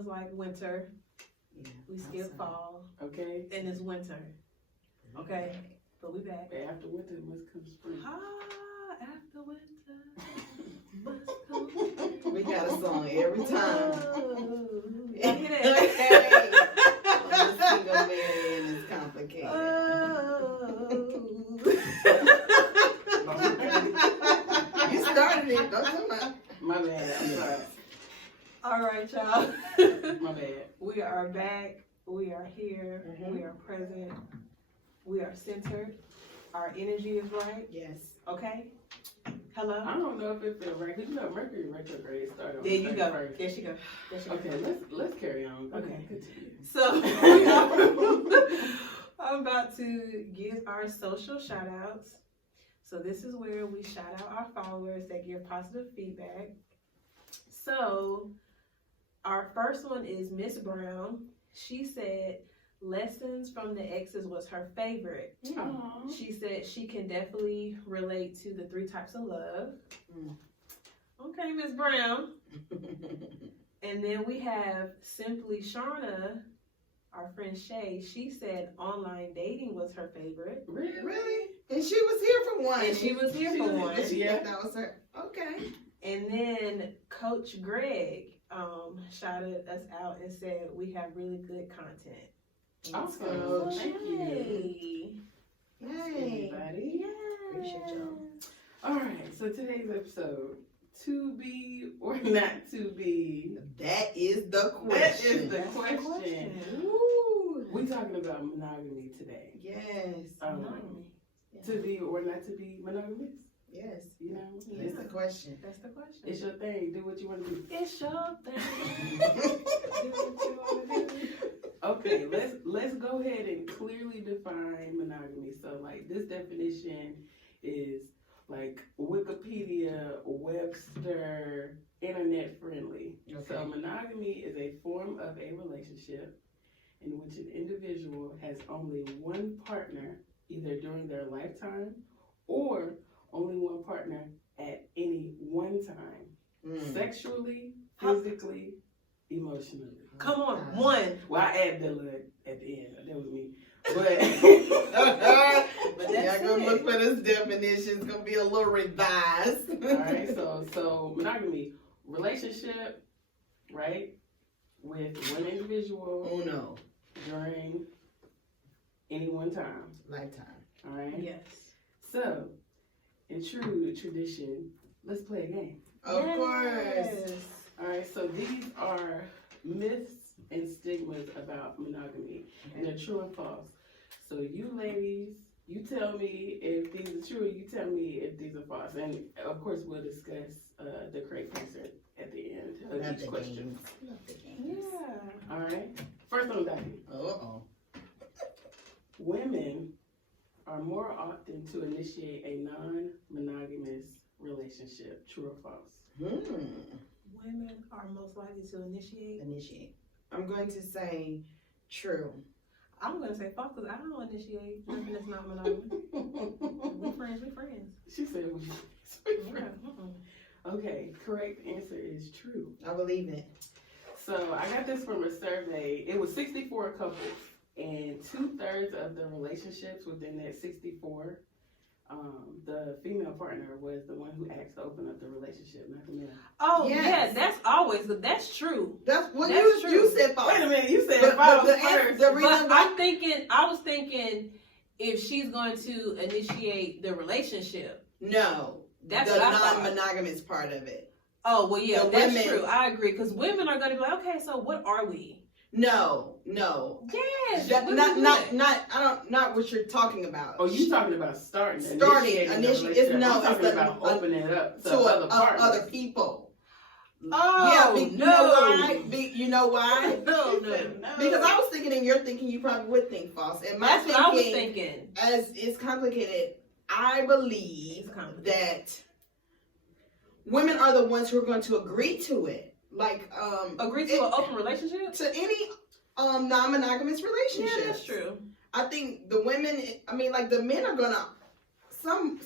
feels like winter. Yeah, We skip fall. Okay. And it's winter. Okay. But we back. After winter must come spring. After winter must come spring. We got a song every time. Y'all hear that? The single man is complicated. You started it. Don't come out. My bad. I'm sorry. All right, y'all. My bad. We are back. We are here. Mhm. We are present. We are centered. Our energy is right. Yes. Okay? Hello? I don't know if it feels right, because you know Mercury retrograde started on There you the go. 31st. There she go. There she go. Okay, let's carry on. Okay. Continue. So, I'm about to give our social shout outs. So this is where we shout out our followers that give positive feedback. So our first one is Miss Brown. She said Lessons from the Exes was her favorite. Aww. She said she can definitely relate to the 3 types of love. Okay, Miss Brown. And then we have Simply Sharna, our friend Shay. She said online dating was her favorite. Really? And she was here for one. And she was here for one. She thought that was her. Okay. And then Coach Greg shouted us out and said we have really good content. Awesome. Coach. Thank you. Yay. Everybody. Yes. Appreciate y'all. All right, so today's episode, to be or not to be. That is the question. That is the That's the question. Ooh. We're talking about monogamy today. Yes. Monogamy. To be or not to be monogamous. Yes. You know, Yeah. It's the question. That's the question. it's your thing. Do what you want to do. It's your thing. Do what you wanna do. Okay, let's go ahead and clearly define monogamy. So, like, this definition is like Wikipedia, Webster, internet friendly. Okay. So, monogamy is a form of a relationship in which an individual has only one partner, either during their lifetime or only one partner at any one time, sexually, physically, emotionally. Come on, one. Well, I add the little at the end. That was me. But But y'all gonna look for this definition. It's gonna be a little revised. all right. So monogamy, relationship, right, with one individual Uno. during any one time. Lifetime. All right. Yes. So, in true tradition, let's play a game. Of course. All right. So these are myths and stigmas about monogamy, and they're true and false. So you ladies, you tell me if these are true, you tell me if these are false. And of course, we'll discuss the correct answer at the end of Love each the question. games. Love the games. Yeah. All right. First on Daddy. Uh-oh. Women are more often to initiate a non-monogamous relationship. True or false? Women are most likely to initiate. Initiate. I'm going to say true. I'm going to say false because I don't initiate nothing that's not monogamous. We friends. She said we Yeah. Mm-mm. Okay, correct answer is true. I believe it. So I got this from a survey. It was 64 couples, and 2/3 of the relationships within that 64, the female partner was the one who asked to open up the relationship, not the male. Oh, Yes. yeah, that's true. That's what That's true. you said. False. Wait a minute, you said But false the first. the reason But why I was thinking if she's going to initiate the relationship. no, That's the what I thought. non-monogamous part of it. Oh, well, yeah, The that's women- true. I agree. Because women are going to be like, okay, so what are we? No. Yes. That, what not is not it? not I don't not what you're talking about. Oh, you talking about starting Starting, initiating the it's relationship. no, I'm it's talking the- about opening it up to to other partners. other people. Oh, You know why? You know why? No. Because I was thinking, and you're thinking, you probably would think false. And my That's what I was thinking, thinking. as it's complicated, I believe It's complicated. that women are the ones who are going to agree to it. Like, Agree to an open relationship? to any non-monogamous relationship. Yeah, that's true. I think the women, I mean, like the men are gonna, some,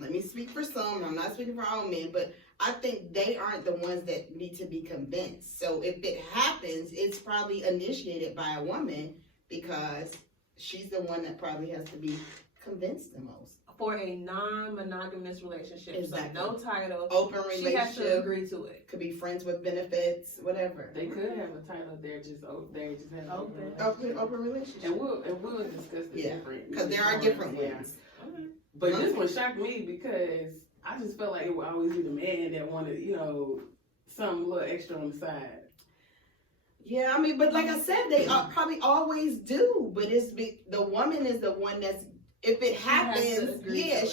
let me speak for some, I'm not speaking for all men, but I think they aren't the ones that need to be convinced. So if it happens, it's probably initiated by a woman because she's the one that probably has to be convinced the most. For a non-monogamous relationship, Exactly. so no title. Open She has relationship. to agree to it. Could be friends with benefits, whatever. They could have a title. They're just have Open. Open relationship. And we'll discuss the different. Because there are different ones. Okay. But this one shocked me because I just felt like it would always be the man that wanted, some little extra on the side. Yeah, I mean, but like I said, they probably always do. But the woman is the one that's, if it happens,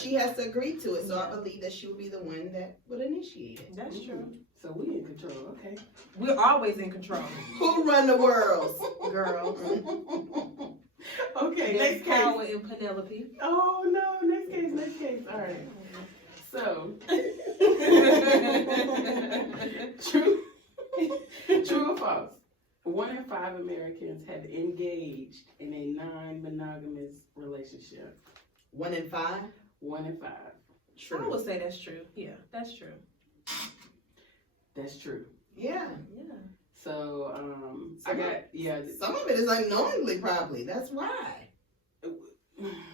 she has to agree to it. So I believe that she would be the one that would initiate it. That's true. So we in control, okay. We're always in control. Who run the world? Girls. Okay, There's next power case. in Penelope. Oh no, next case. All right. So, true or false? 1 in 5 Americans have engaged in a non-monogamous relationship. 1 in 5? 1 in 5. True. I would say that's true. Yeah, that's true. That's true. Yeah. Yeah. So, Some of it is unknowingly, probably. That's why.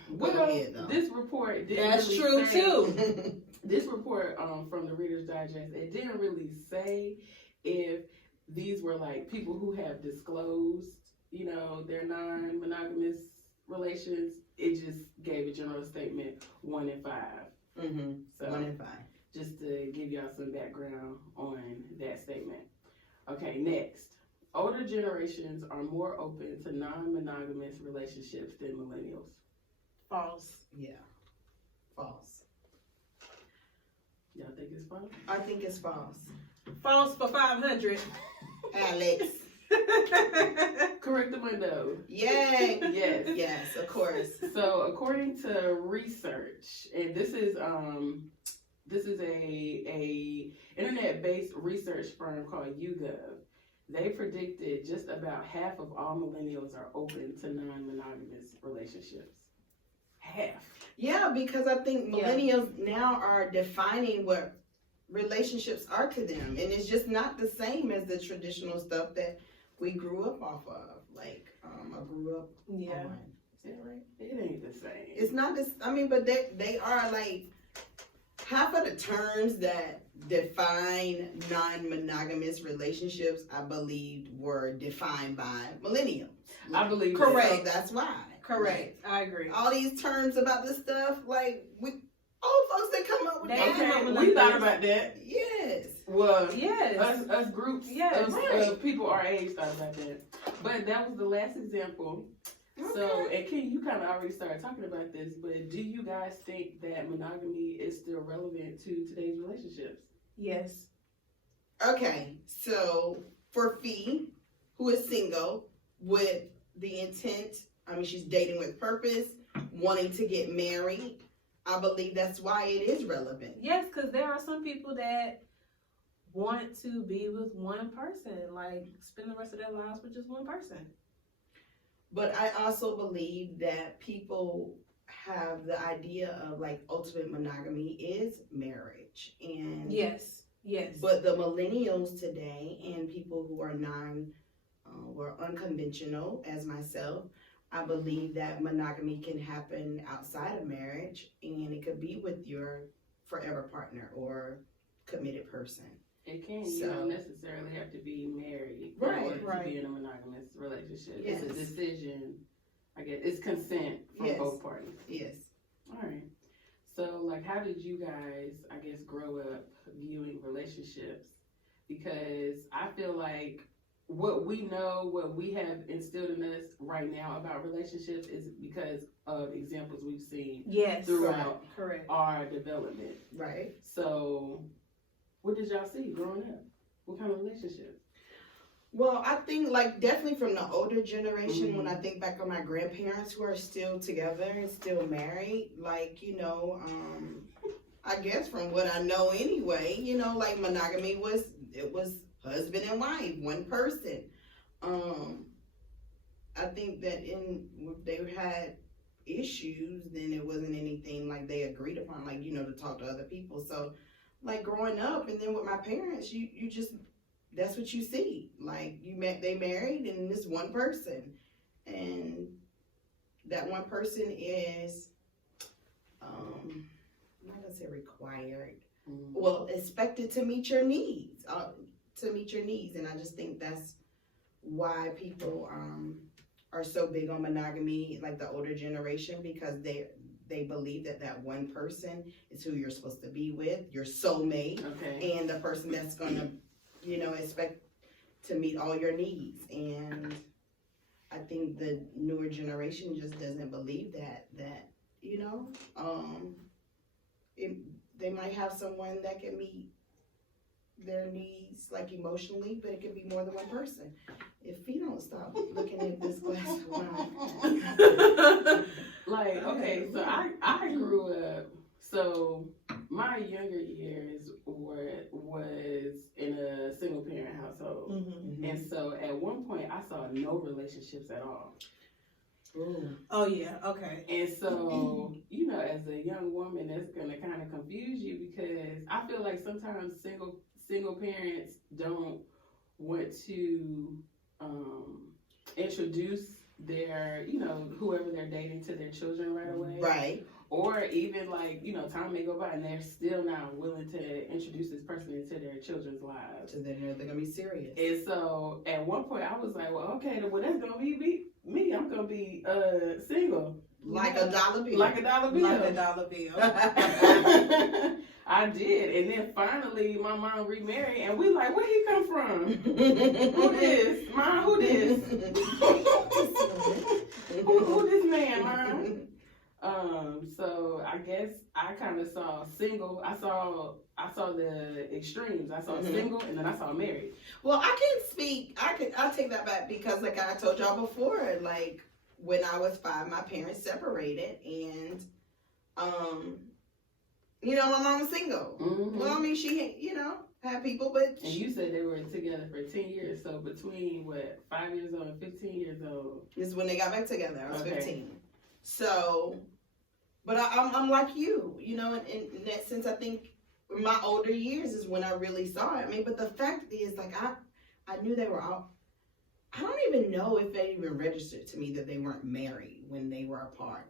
Well, Go ahead, though. this report didn't That's really true say, too. This report from the Reader's Digest, it didn't really say if these were like people who have disclosed, their non-monogamous relations. It just gave a general statement, 1 in 5. Mm-hmm. So 1 in 5. just to give y'all some background on that statement. Okay, next. Older generations are more open to non-monogamous relationships than millennials. False. Yeah. False. Y'all think it's false? I think it's false. False for 500. Alex. Correct the window. Yay. Yes. Yes, of course. So according to research, and this is a internet-based research firm called YouGov. They predicted just about half of all millennials are open to non-monogamous relationships. Half. Yeah, because I think millennials now are defining what relationships are to them. And it's just not the same as the traditional stuff that we grew up off of. Like, I grew up on. Is that right? It ain't the same. It's not this, but they are like, half of the terms that define non-monogamous relationships, I believe, were defined by millennials. I believe Correct. So that's why. Correct. I agree. All these terms about this stuff, like, old folks that come up with They that. come up with We thought about that. Yes. Well, Yes. us groups of people our age thought about that. But that was the last example. So, and Ken, you kind of already started talking about this, but do you guys think that monogamy is still relevant to today's relationships? Yes. Okay, so for Fee, who is single, with the intent, she's dating with purpose, wanting to get married, I believe that's why it is relevant. Yes, because there are some people that want to be with one person, like spend the rest of their lives with just one person. But I also believe that people have the idea of like ultimate monogamy is marriage. And Yes. but the millennials today and people who are or unconventional as myself, I believe that monogamy can happen outside of marriage, and it could be with your forever partner or committed person. It can. You don't necessarily have to be married in order to be in a monogamous relationship. Yes. It's a decision. I guess it's consent from both parties. Yes. All right. So, like, how did you guys, I guess, grow up viewing relationships? Because I feel like what we know, what we have instilled in us right now about relationships is because of examples we've seen throughout our development. Right. So, what did y'all see growing up? What kind of relationships? Well, I think like definitely from the older generation, when I think back on my grandparents who are still together and still married, like, I guess from what I know anyway, like monogamy was husband and wife, one person. I think that if they had issues, then it wasn't anything like they agreed upon, like, to talk to other people. So like growing up, and then with my parents, you just, that's what you see. Like they married, and this one person, and that one person is, I'm not gonna say required, well, expected to meet your needs, and I just think that's why people are so big on monogamy, like the older generation, because they believe that one person is who you're supposed to be with, your soulmate, Okay. and the person that's gonna, expect to meet all your needs. And I think the newer generation just doesn't believe that they might have someone that can meet their needs, like emotionally, but it could be more than one person. If you don't stop looking at this glass of wine. Like, okay, so I grew up, so my younger years was in a single parent household. Mm-hmm. And so at one point I saw no relationships at all. Ooh. Oh yeah, okay. And so, as a young woman, that's gonna kind of confuse you, because I feel like sometimes single parents don't want to introduce their, whoever they're dating to their children right away. Right. Or even like, time may go by and they're still not willing to introduce this person into their children's lives. So then they're gonna be serious. And so at one point I was like, well, okay, well that's gonna be me. I'm gonna be single. Like a dollar bill. Like a dollar bill. Like a dollar bill. I did. And then finally my mom remarried, and we like, where he come from? Who this? Mom, who this? who this man, Mom? So I guess I kind of saw single. I saw the extremes. I saw single, and then I saw married. Well, I can speak. I'll take that back, because like I told y'all before, like when I was 5, my parents separated, and my mom was single. Mm-hmm. Well, I mean, she had people, but And you said they were together for 10 years. So between 5 years old and 15 years old. this is when they got back together. I was Okay. 15. So, but I'm like you, in that sense. I think my older years is when I really saw it. I mean, but the fact is, like, I knew they were all. I don't even know if they even registered to me that they weren't married when they were apart.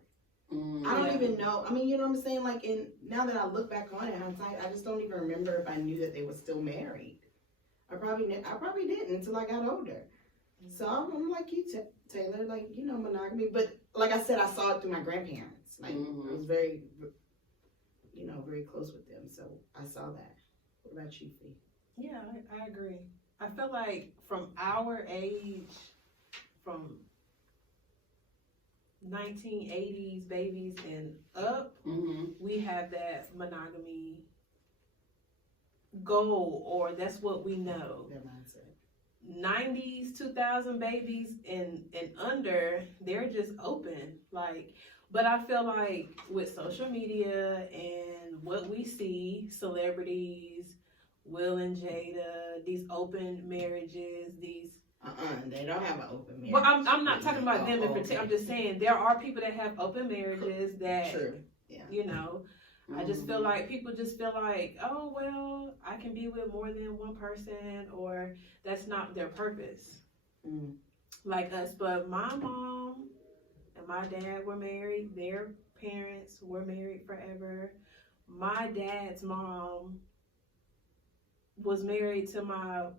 I don't even know. I mean, you know what I'm saying? Like, now that I look back on it, I just don't even remember if I knew that they were still married. I probably didn't until I got older. So I'm like you, Taylor, like, monogamy. But like I said, I saw it through my grandparents. Like, I was very, very close with them. So I saw that. What about you, Fee? Yeah, I agree. I feel like from our age, from 1980s babies and up, we have that monogamy goal, or that's what we know. Their mindset. 90s, 2000 babies and under, they're just open. Like, but I feel like with social media and what we see, celebrities, Will and Jada, these open marriages, these. They don't have an open marriage. Well, I'm not talking about them in okay. particular. I'm just saying there are people that have open marriages that, True. Yeah. I just feel like people just feel like, oh, well, I can be with more than one person, or that's not their purpose. Like us. But my mom and my dad were married. Their parents were married forever. My dad's mom was married to my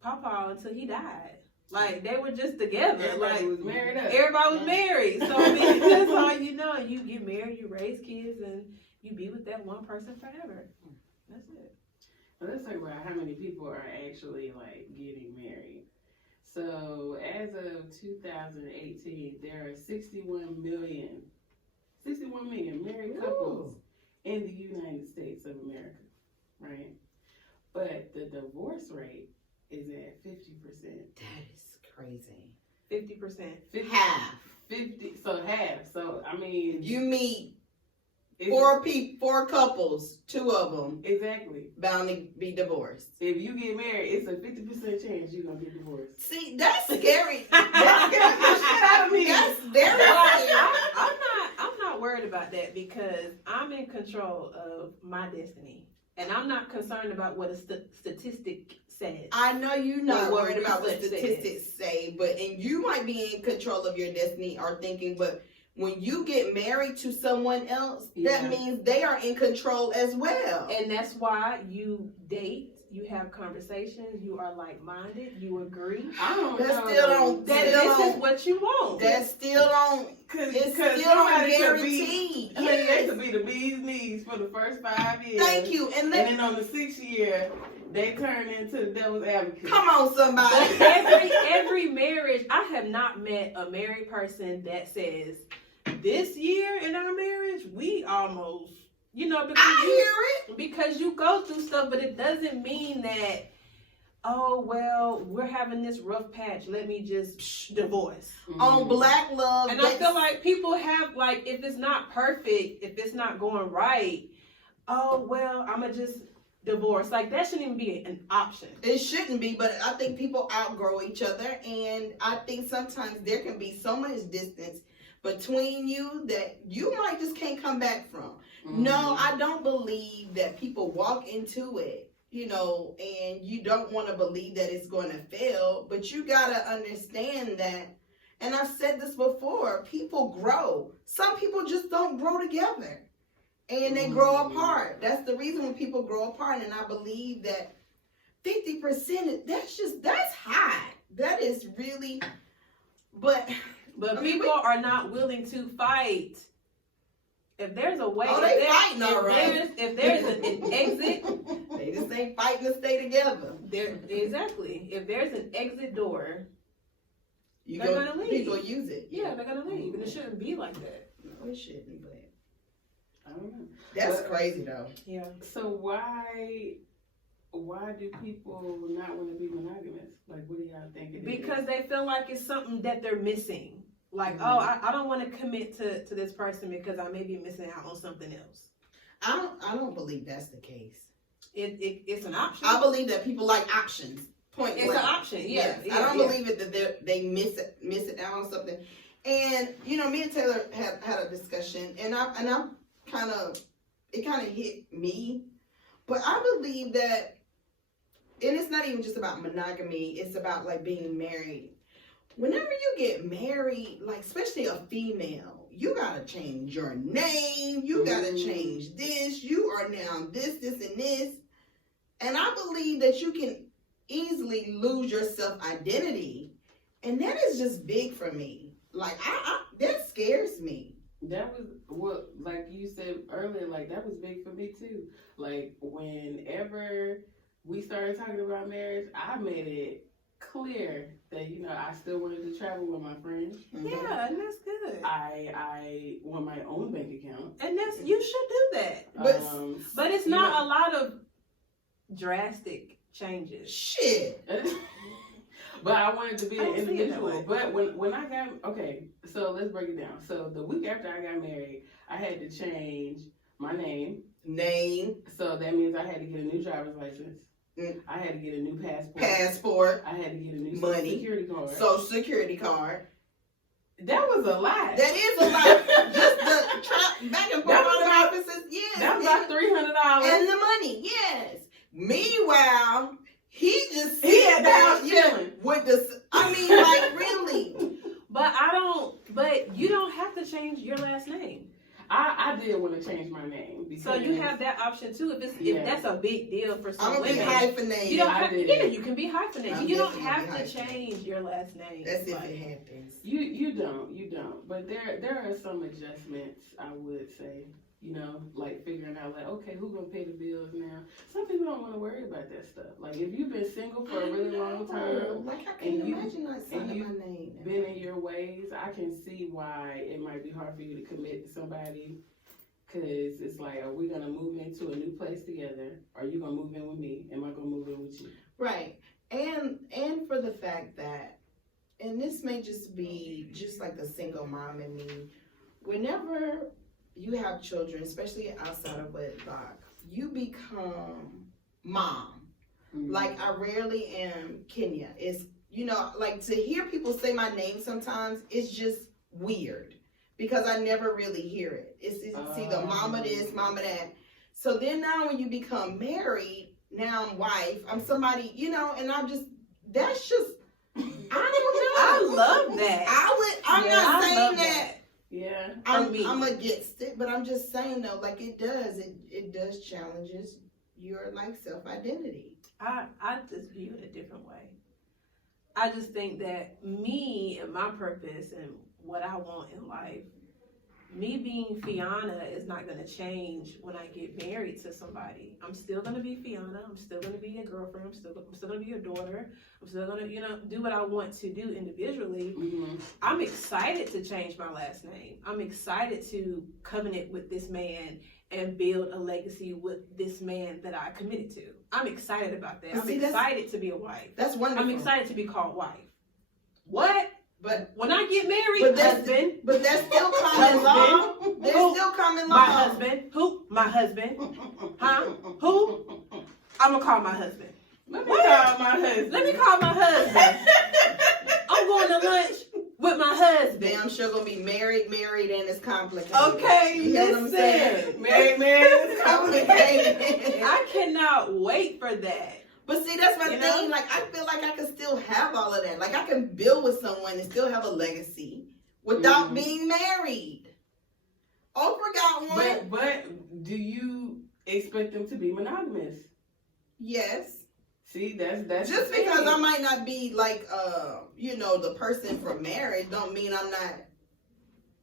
papa until he died. Like, they were just together. Everybody was married up. Everybody was married. So, I mean, that's all you know. You get married, you raise kids, and you be with that one person forever. That's it. Well, let's talk about how many people are actually, getting married. So, as of 2018, there are 61 million married couples in the United States of America, right? But the divorce rate is at 50%. That is crazy. 50%. Half. 50, so half. So, I mean. You meet it's- 4 couples, 2 of them Exactly. bound to be divorced. If you get married, it's a 50% chance you're going to get divorced. See, that's scary. That scares the shit out of me. That's very scary. I'm not worried about that because I'm in control of my destiny. And I'm not concerned about what a statistic says. I know you're not Or what worried about what research statistics say, and you might be in control of your destiny or thinking, but when you get married to someone else, that means they are in control as well. And that's why you date, you have conversations, you are like-minded, you agree. I don't That know. still don't. That this is what you want. That still don't. It's still don't guarantee. They could be the bee's knees for the first 5 years. Thank you. And then on the 6th year, they turn into the devil's advocate. Come on, somebody. But every marriage, I have not met a married person that says, this year in our marriage, we almost, because you go through stuff, but it doesn't mean that, oh, well, we're having this rough patch, let me just divorce. Mm-hmm. On Black Love. And I feel like people have, like, if it's not perfect, if it's not going right, oh, well, I'm going to just divorce. Like, that shouldn't even be an option. It shouldn't be, but I think people outgrow each other, and I think sometimes there can be so much distance between you that you might just can't come back from. Mm-hmm. No, I don't believe that people walk into it, and you don't want to believe that it's going to fail, but you got to understand that, and I've said this before, people grow. Some people just don't grow together, and they grow apart. That's the reason when people grow apart, and I believe that 50%, that's high. That is really, But people are not willing to fight. If there's a way, they fighting all right. If there's an exit, they just ain't fighting to stay together. Exactly. If there's an exit door, they're gonna leave. People use it. Yeah, they're gonna leave, and it shouldn't be like that. No, it shouldn't. But I don't know. That's crazy though. Yeah. So why do people not want to be monogamous? Like, what do y'all think it is? Because they feel like it's something that they're missing. Like, I don't want to commit to this person because I may be missing out on something else. I don't believe that's the case. It's an option. I believe that people like options. It's an option. Yeah. I don't believe it that they miss it out on something. And me and Taylor had a discussion, and I'm kind of hit me, but I believe that, and it's not even just about monogamy. It's about like being married. Whenever you get married, like especially a female, you gotta change your name. You gotta change this. You are now this, and this. And I believe that you can easily lose your self-identity. And that is just big for me. Like, that scares me. That was what, like you said earlier, like that was big for me too. Like, whenever we started talking about marriage, I made it clear that, I still wanted to travel with my friends. Mm-hmm. Yeah, and that's good. I want my own bank account. And you should do that. But it's not a lot of drastic changes. Shit. But I wanted to be an individual. But when I got, okay, so let's break it down. So the week after I got married, I had to change my name. So that means I had to get a new driver's license. I had to get a new passport. I had to get a new Social Security card. That was a lot. That is a lot. Just the back and forth on the offices. Yes. That was about $300. And the money, yes. Meanwhile, he had the house chilling with the. I mean, like really. But you don't have to change your last name. I did want to change my name. So you have that option too. If that's a big deal for some women, hyphenated. You don't have, you can be hyphenated. You don't have to change your last name. That's if it happens. You don't. But there are some adjustments, I would say. Like figuring out, like, okay, who's gonna pay the bills now? Some people don't want to worry about that stuff. Like, if you've been single for a really long time, like I can't imagine not signing my name. Been in your ways, I can see why it might be hard for you to commit to somebody. Cause it's like, are we gonna move into a new place together? Are you gonna move in with me? Am I gonna move in with you? Right, and for the fact that, and this may just be just like the single mom in me, whenever you have children, especially outside of wedlock, you become mom. Mm-hmm. Like, I rarely am Kenya. It's, like, to hear people say my name sometimes, it's just weird because I never really hear it. It's either mama this, mama that. So then now when you become married, now I'm wife, I'm somebody, you know, and that's just, I don't know. I love that. I'm Yeah, not I saying love that. Yeah. I'm against it, but I'm just saying though, like it does challenges your like self-identity. I just view it a different way. I just think that me and my purpose and what I want in life, me being Fiona is not going to change when I get married to somebody. I'm still going to be Fiona. I'm still going to be a girlfriend. I'm still going to be a daughter. I'm still going to, do what I want to do individually. Mm-hmm. I'm excited to change my last name. I'm excited to covenant with this man and build a legacy with this man that I committed to. I'm excited about that. I'm excited to be a wife. That's wonderful. I'm excited to be called wife. What? But when I get married, husband. But that's still common law. There's still common law. My husband. Who? My husband. Huh? Who? I'm gonna call my husband. Let me call my husband. Let me call my husband. I'm going to lunch with my husband. Damn sure gonna be married, and it's complicated. Okay, you know what I'm saying? Married, it's complicated. I cannot wait for that. But see, that's my thing. Like, I feel like I can still have all of that. Like, I can build with someone and still have a legacy without being married. Oprah got one. But do you expect them to be monogamous? Yes. See, that's just because I might not be like, the person for marriage, don't mean I'm not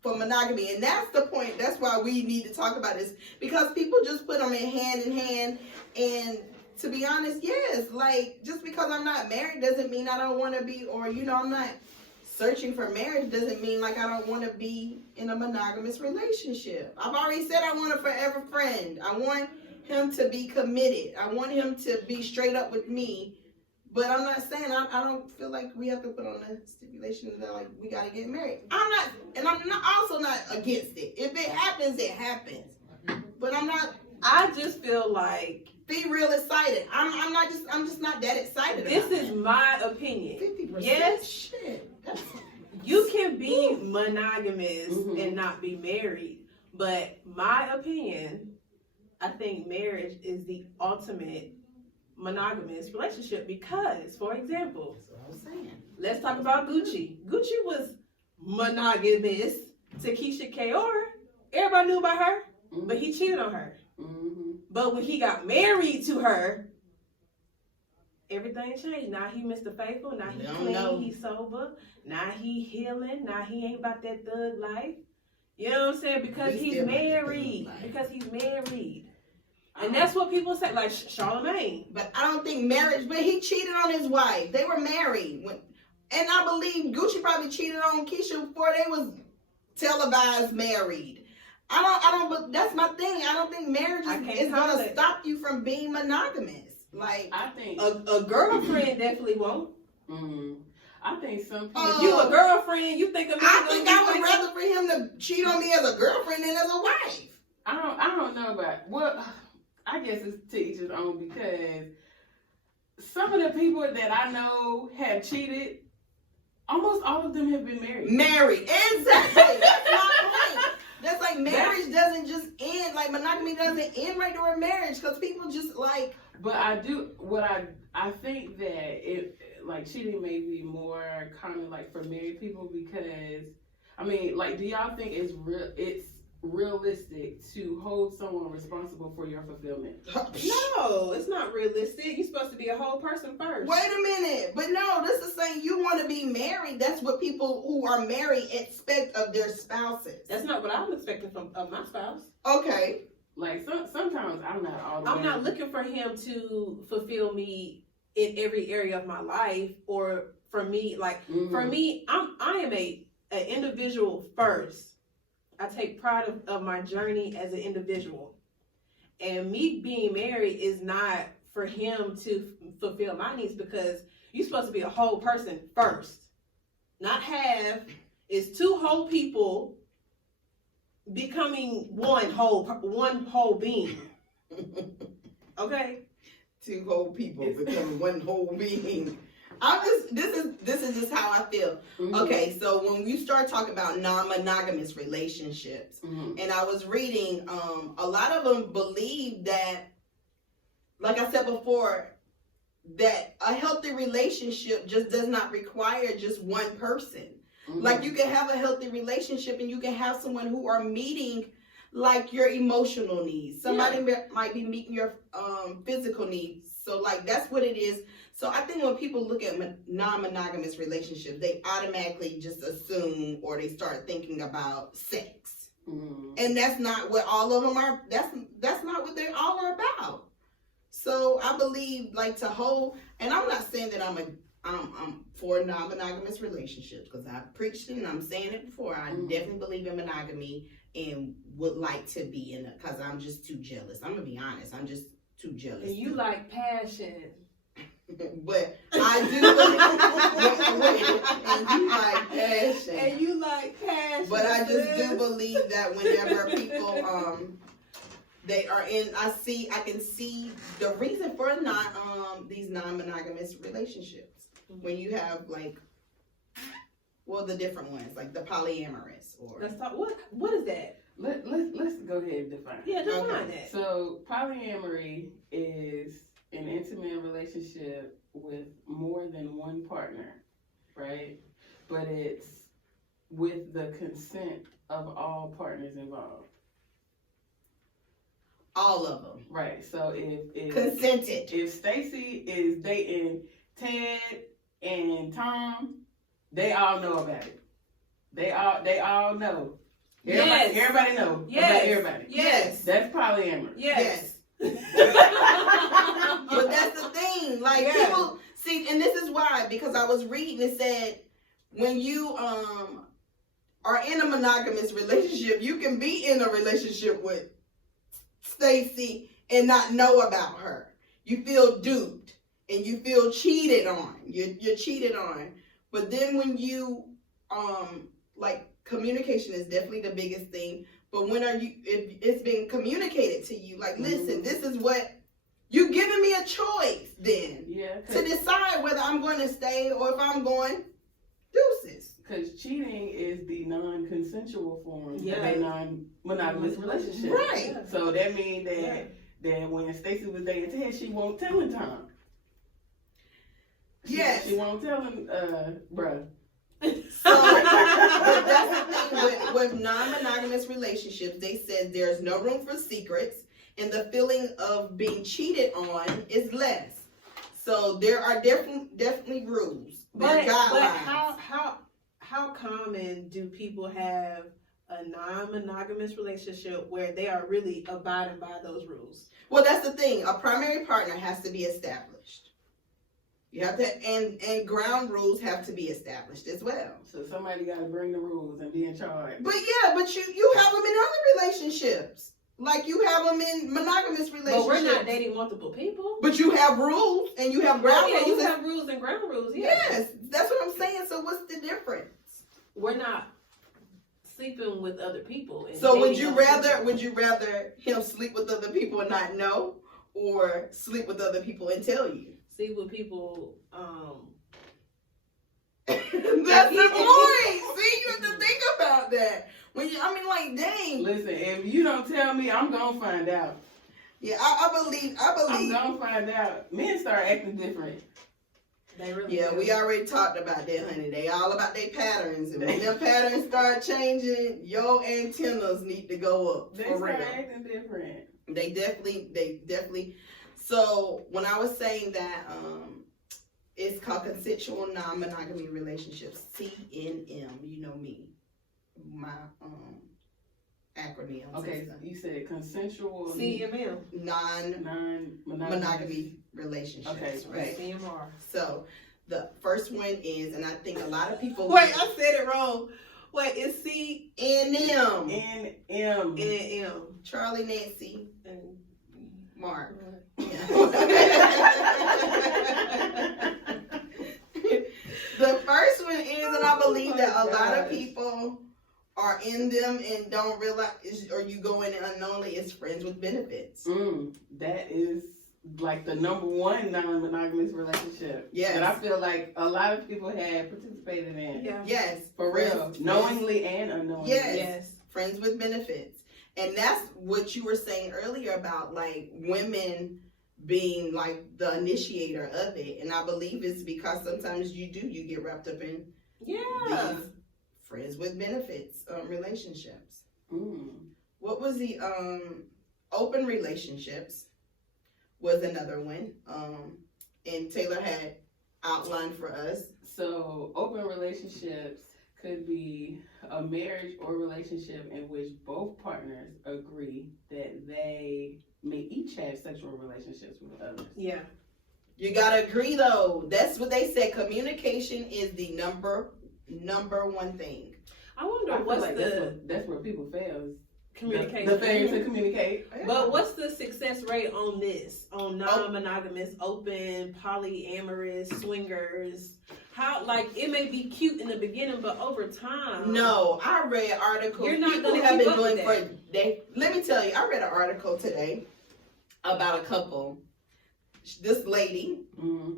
for monogamy. And that's the point. That's why we need to talk about this, because people just put them in hand. And to be honest, yes, like, just because I'm not married doesn't mean I don't want to be, or, I'm not searching for marriage doesn't mean like I don't want to be in a monogamous relationship. I've already said I want a forever friend. I want him to be committed. I want him to be straight up with me. But I'm not saying, I don't feel like we have to put on a stipulation that like we got to get married. I'm also not against it. If it happens, it happens. But I just feel like, be real excited. I'm just not that excited. This is my opinion. 50%. Yes, shit. You can be monogamous and not be married. But my opinion, I think marriage is the ultimate monogamous relationship because, for example, That's what I was saying. Let's talk about Gucci. Gucci was monogamous to Keisha Kaur. Everybody knew about her, but he cheated on her. But when he got married to her, everything changed. Now he Mr. Faithful. Now he clean. He's sober. Now he healing. Now he ain't about that thug life. You know what I'm saying? Because he's married. Because he's married. And that's what people say, like Charlemagne. But I don't think marriage, but he cheated on his wife. They were married. And I believe Gucci probably cheated on Keisha before they was televised married. But that's my thing. I don't think marriage is going to stop you from being monogamous. Like, I think a girlfriend definitely won't. I think some people. If you a girlfriend, you think of me. I think I would rather for him to cheat on me as a girlfriend than as a wife. I don't know about I guess it's to each his own, because some of the people that I know have cheated, almost all of them have been married. Married, exactly. That's my point. That's like marriage doesn't just end, like monogamy doesn't end right there with marriage, because people just like. But I think that it, like, cheating may be more common like for married people, because I mean, like, do y'all think it's realistic to hold someone responsible for your fulfillment? No, it's not realistic. You're supposed to be a whole person first. Wait a minute. But no, this is saying you want to be married. That's what people who are married expect of their spouses. That's not what I'm expecting of my spouse. Okay. Like, sometimes I'm not all the way. I'm not looking for him to fulfill me in every area of my life, or for me, like, for me, I am an individual first. I take pride of my journey as an individual. And me being married is not for him to fulfill my needs, because you're supposed to be a whole person first. Not half. It's two whole people becoming one whole being. Okay? Two whole people becoming one whole being. This is just how I feel. Mhm. Okay, so when you start talking about non-monogamous relationships, Mhm. and I was reading, a lot of them believe that, like I said before, that a healthy relationship just does not require just one person. Mhm. Like you can have a healthy relationship and you can have someone who are meeting like your emotional needs. Somebody might be meeting your physical needs. So like that's what it is. So I think when people look at non-monogamous relationships, they automatically just assume or they start thinking about sex. Mhm. And that's not what all of them are. That's not what they all are about. So I believe like to hold, and I'm not saying that I'm for non-monogamous relationships because I've preached it and I'm saying it before. I definitely believe in monogamy and would like to be in it because I'm just too jealous. I'm gonna be honest. I'm just too jealous. And you like passion. But I do believe, and you like passion. And you like passion. But I just do believe that whenever people they are in, I can see the reason for these non-monogamous relationships. When you have like, well, the different ones, like the polyamorous or. Let's talk. What is that? Let's go ahead and define. Yeah, define that. So polyamory is an intimate relationship with more than one partner, right? But it's with the consent of all partners involved. All of them. Right. So if consented. If Stacy is dating Ted and Tom, they all know about it. They all know. Everybody know about everybody. Yes. That's polyamory. Yes. But that's the thing. Like people see, and this is why, because I was reading, it said when you are in a monogamous relationship, you can be in a relationship with Stacy and not know about her. You feel duped and you feel cheated on. You're cheated on. But then when you like communication is definitely the biggest thing. But when if it's been communicated to you, like, listen, this is what you giving me a choice then to decide whether I'm going to stay or if I'm going deuces. Because cheating is the non-consensual form of a non-monogamous relationship. Right. So that means that when Stacey was dating Ted, she won't tell him Tom. She won't tell him, bruh. So, but that's the thing with non-monogamous relationships. They said there's no room for secrets, and the feeling of being cheated on is less. So there are definitely rules. But how common do people have a non-monogamous relationship where they are really abiding by those rules? Well, that's the thing. A primary partner has to be established. You have to, and ground rules have to be established as well. So somebody got to bring the rules and be in charge. But you have them in other relationships. Like you have them in monogamous relationships. But we're not dating multiple people. But you have rules and you have ground rules. You have rules and ground rules. Yeah. Yes, that's what I'm saying. So what's the difference? We're not sleeping with other people. So would you rather him sleep with other people and not know, or sleep with other people and tell you? Sleep with people. That's the point. See, you have to think about that. Dang. Listen, if you don't tell me, I'm gonna find out. Yeah, I believe. I'm gonna find out. Men start acting different. They really do. We already talked about that, honey. They all about their patterns, and when their patterns start changing, your antennas need to go up. They start acting different. They definitely. So when I was saying that, it's called consensual non-monogamy relationships, CNM. You know me, my acronym. Okay, you said consensual CMM. non-monogamy relationships. Okay, right. CMR. So the first one is, and I think a lot of people. Wait, I said it wrong. Wait, it's CNM. NM. Charlie, Nancy, and Mark. Yeah. The first one is, and I believe that a lot of people are in them and don't realize, or you go in unknowingly, is friends with benefits. That is like the number one non-monogamous relationship. Yes. That I feel like a lot of people have participated in. Yeah. Yes. For real. Knowingly and unknowingly. Yes. Friends with benefits. And that's what you were saying earlier about like women being like the initiator of it. And I believe it's because sometimes you get wrapped up in these friends with benefits relationships. What was the open relationships was another one. And Taylor had outlined for us. So open relationships could be a marriage or relationship in which both partners agree that they may each have sexual relationships with others. Yeah. You gotta agree though. That's what they said. Communication is the number one thing. I wonder I feel what's like the that's where people fail. communication. The failure to communicate. But what's the success rate on this? On non-monogamous, open, polyamorous, swingers? How, like, it may be cute in the beginning, but over time. No, I read articles. You're not people gonna have keep been up doing with for that. Let me tell you, I read an article today about a couple. This lady,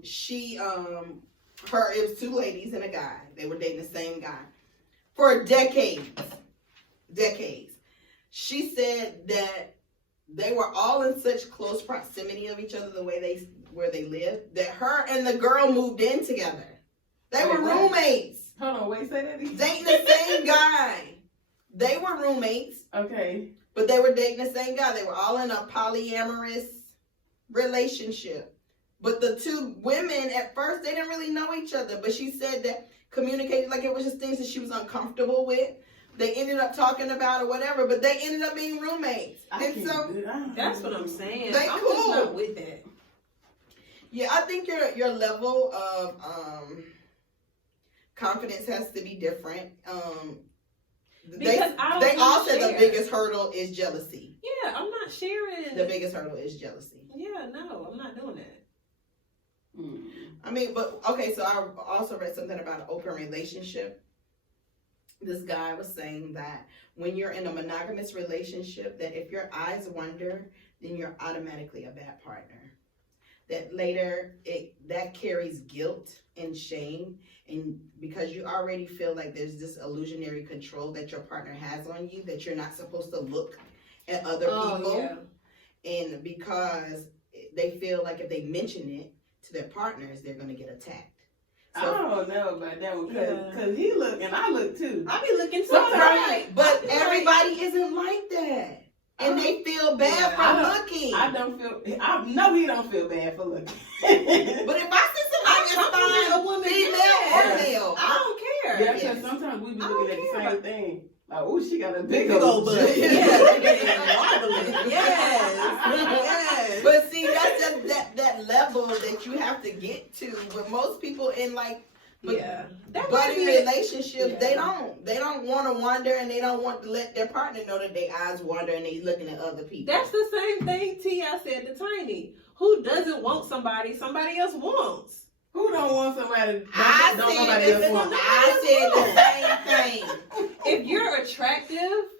she it was two ladies and a guy. They were dating the same guy for decades. She said that they were all in such close proximity of each other, the way where they lived, that her and the girl moved in together. They were roommates. Hold on, wait, say that again. Dating the same guy. They were roommates. Okay. But they were dating the same guy. They were all in a polyamorous relationship. But the two women, at first, they didn't really know each other. But she said that communicated, like it was just things that she was uncomfortable with. They ended up talking about it or whatever, but they ended up being roommates. And so That's what I'm saying. They I'm cool. just not with that. Yeah, I think your level of confidence has to be different. Because they all said the share. biggest hurdle is jealousy. Yeah, I'm not sharing. The biggest hurdle is jealousy. Yeah, no, I'm not doing that. I mean, but okay, so I also read something about an open relationship. This guy was saying that when you're in a monogamous relationship, that if your eyes wander, then you're automatically a bad partner. That later that carries guilt and shame, and because you already feel like there's this illusionary control that your partner has on you, that you're not supposed to look at other people, and because they feel like if they mention it to their partners, they're going to get attacked. So, I don't know about that one because he look and I look too. I be looking too. right, but everybody isn't like that. And they feel bad for looking. I know he don't feel bad for looking. But if I see somebody that's fine, a woman, female or male, I don't care. Yeah, because sometimes we be looking at the same thing. Like, oh, she got a big old old butt. butt. Yes. But see, that's just that level that you have to get to. But most people in like budding relationships, they don't want to wander, and they don't want to let their partner know that their eyes wander and they looking at other people. That's the same thing T.I. said to Tiny. Who doesn't want somebody else wants? Who don't want somebody? I said the same thing. If you're attractive,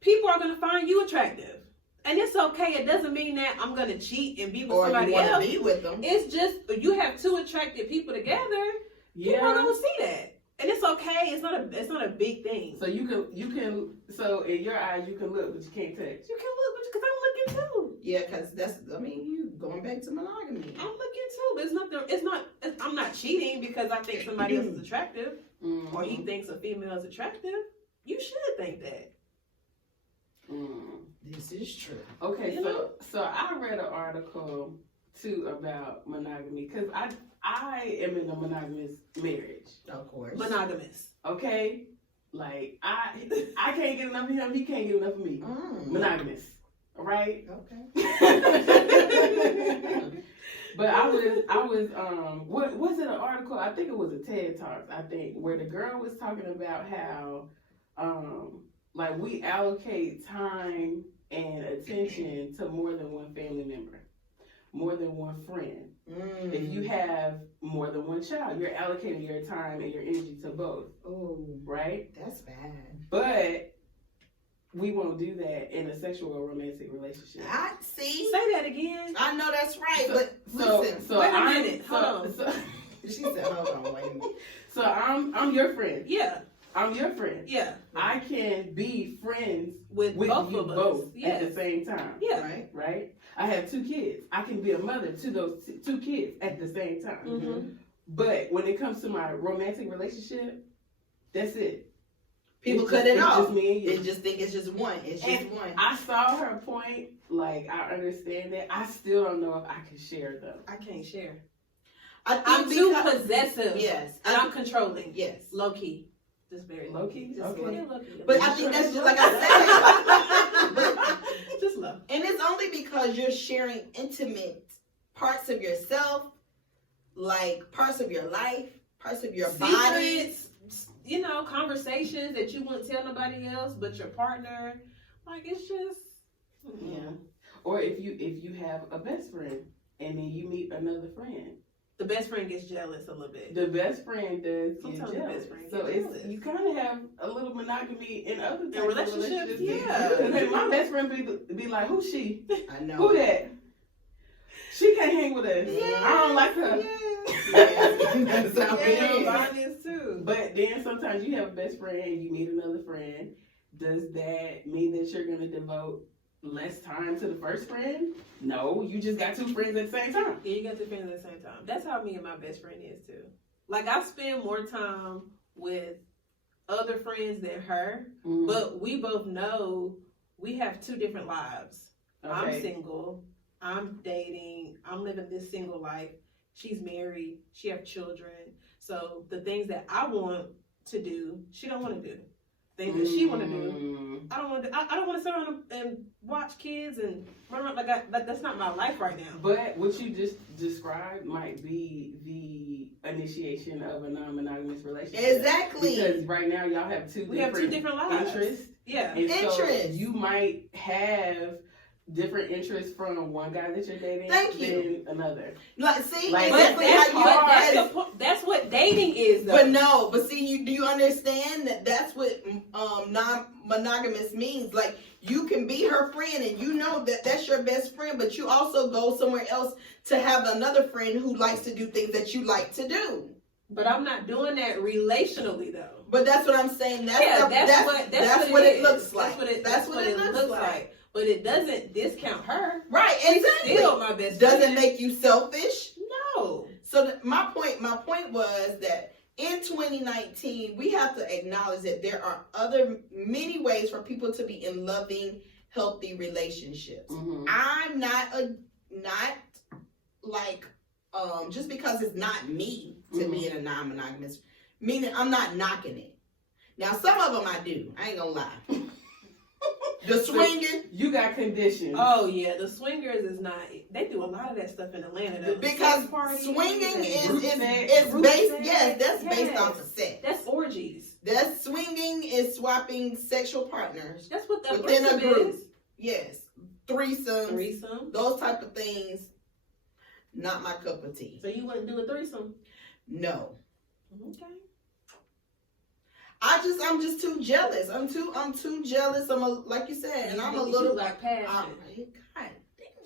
people are going to find you attractive. And it's okay. It doesn't mean that I'm going to cheat and be with somebody else. Be with them. It's just you have two attractive people together. People are going to see that. And it's okay. It's not a big thing. So you can so in your eyes you can look, but you can't touch. You can look, because I'm looking too. Yeah, because you going back to monogamy. I'm looking too, but I'm not cheating because I think somebody else is attractive, or he thinks a female is attractive. You should think that. This is true. Okay, so I read an article too about monogamy because I am in a monogamous marriage. Of course. Monogamous. Okay? Like I can't get enough of him, he can't get enough of me. Monogamous. Right? Okay. But I was what was it, an article? I think it was a TED Talk, where the girl was talking about how like we allocate time and attention to more than one family member, more than one friend. If you have more than one child, you're allocating your time and your energy to both. Oh, right? That's bad. But we won't do that in a sexual or romantic relationship. I see. Say that again. I know that's right, So- but listen. So Wait a I'm- minute, hold on. She said, "Hold on, wait a minute." So I'm your friend. Yeah, I'm your friend. yeah. I can be friends With with both you of us. both at Yes. the same time. Yeah. Right? Right? I have 2 kids. I can be a mother to those 2 kids at the same time. Mm-hmm. But when it comes to my romantic relationship, that's it. People It's cut just- it it's off. just me and you. They just think it's just one. It's just And one. I saw her point. Like, I understand that. I still don't know if I can share them. I can't share. I think I'm too because- possessive. Yes. And I'm controlling. Yes. Low key. Just very low key. Low-key? Just Okay. yeah, low key. But I think that's just like I said. Just low. And it's only because you're sharing intimate parts of yourself, like parts of your life, parts of your body. Secrets, you know, conversations that you wouldn't tell nobody else but your partner. Like it's just Yeah. Or if you have a best friend and then you meet another friend. the best friend gets jealous a little bit. The best friend does get Sometimes the jealous. best friend So get it's jealous. you kind of have a little monogamy in other types of relationships, relationships. yeah. Because my best friend be like, who's she? I know. Who that? She can't hang with us. Yeah. I don't like her. Yeah. That's how it Yeah, is. mine is too. But then sometimes you have a best friend and you meet another friend. Does that mean that you're going to devote less time to the first friend? No, you just got 2 friends at the same time. Yeah, you got 2 friends at the same time. That's how me and my best friend is too. Like I spend more time with other friends than her, but we both know we have 2 different lives. I'm Okay. single. I'm dating. I'm living this single life. She's married. She have children. So the things that I want to do, she don't want to do. Things that she want to do, I don't want to. I don't want to sit around and watch kids and run around like that's not my life right now. But what you just described might be the initiation of a non-monogamous relationship. Exactly. Because right now y'all have 2 We have 2 different lives. interests. Yeah. And so Interests. you might have different interests from one guy that you're dating Thank you. than another. Like, see, Like, But exactly that's, how you but are. that's, the point, that's what dating is, though. But no, but see, do you understand that that's what non-monogamous means? Like, you can be her friend and you know that that's your best friend, but you also go somewhere else to have another friend who likes to do things that you like to do. But I'm not doing that relationally, though. But that's what I'm saying. That's what it is. looks like. That's what it looks like. But it doesn't discount her. Right, She's exactly. still my best Doesn't friend. make you selfish. No. So my point was that in 2019, we have to acknowledge that there are many ways for people to be in loving, healthy relationships. Mm-hmm. I'm not like just because it's not me to be in a non-monogamous, meaning I'm not knocking it. Now some of them I do. I ain't gonna lie. The swinging. You got conditions. Oh yeah, the swingers is not. They do a lot of that stuff in Atlanta though. Because Sex parties swinging and is group based. sex. Yes, that's Yes. based off of sex. That's orgies. That swinging is swapping sexual partners That's what the within a threesome group. is. Yes, threesomes, Threesome. those type of things. Not my cup of tea. So you wouldn't do a threesome? No, Okay. I'm just too jealous. I'm too jealous. Like you said, and I'm a She little. like passion. God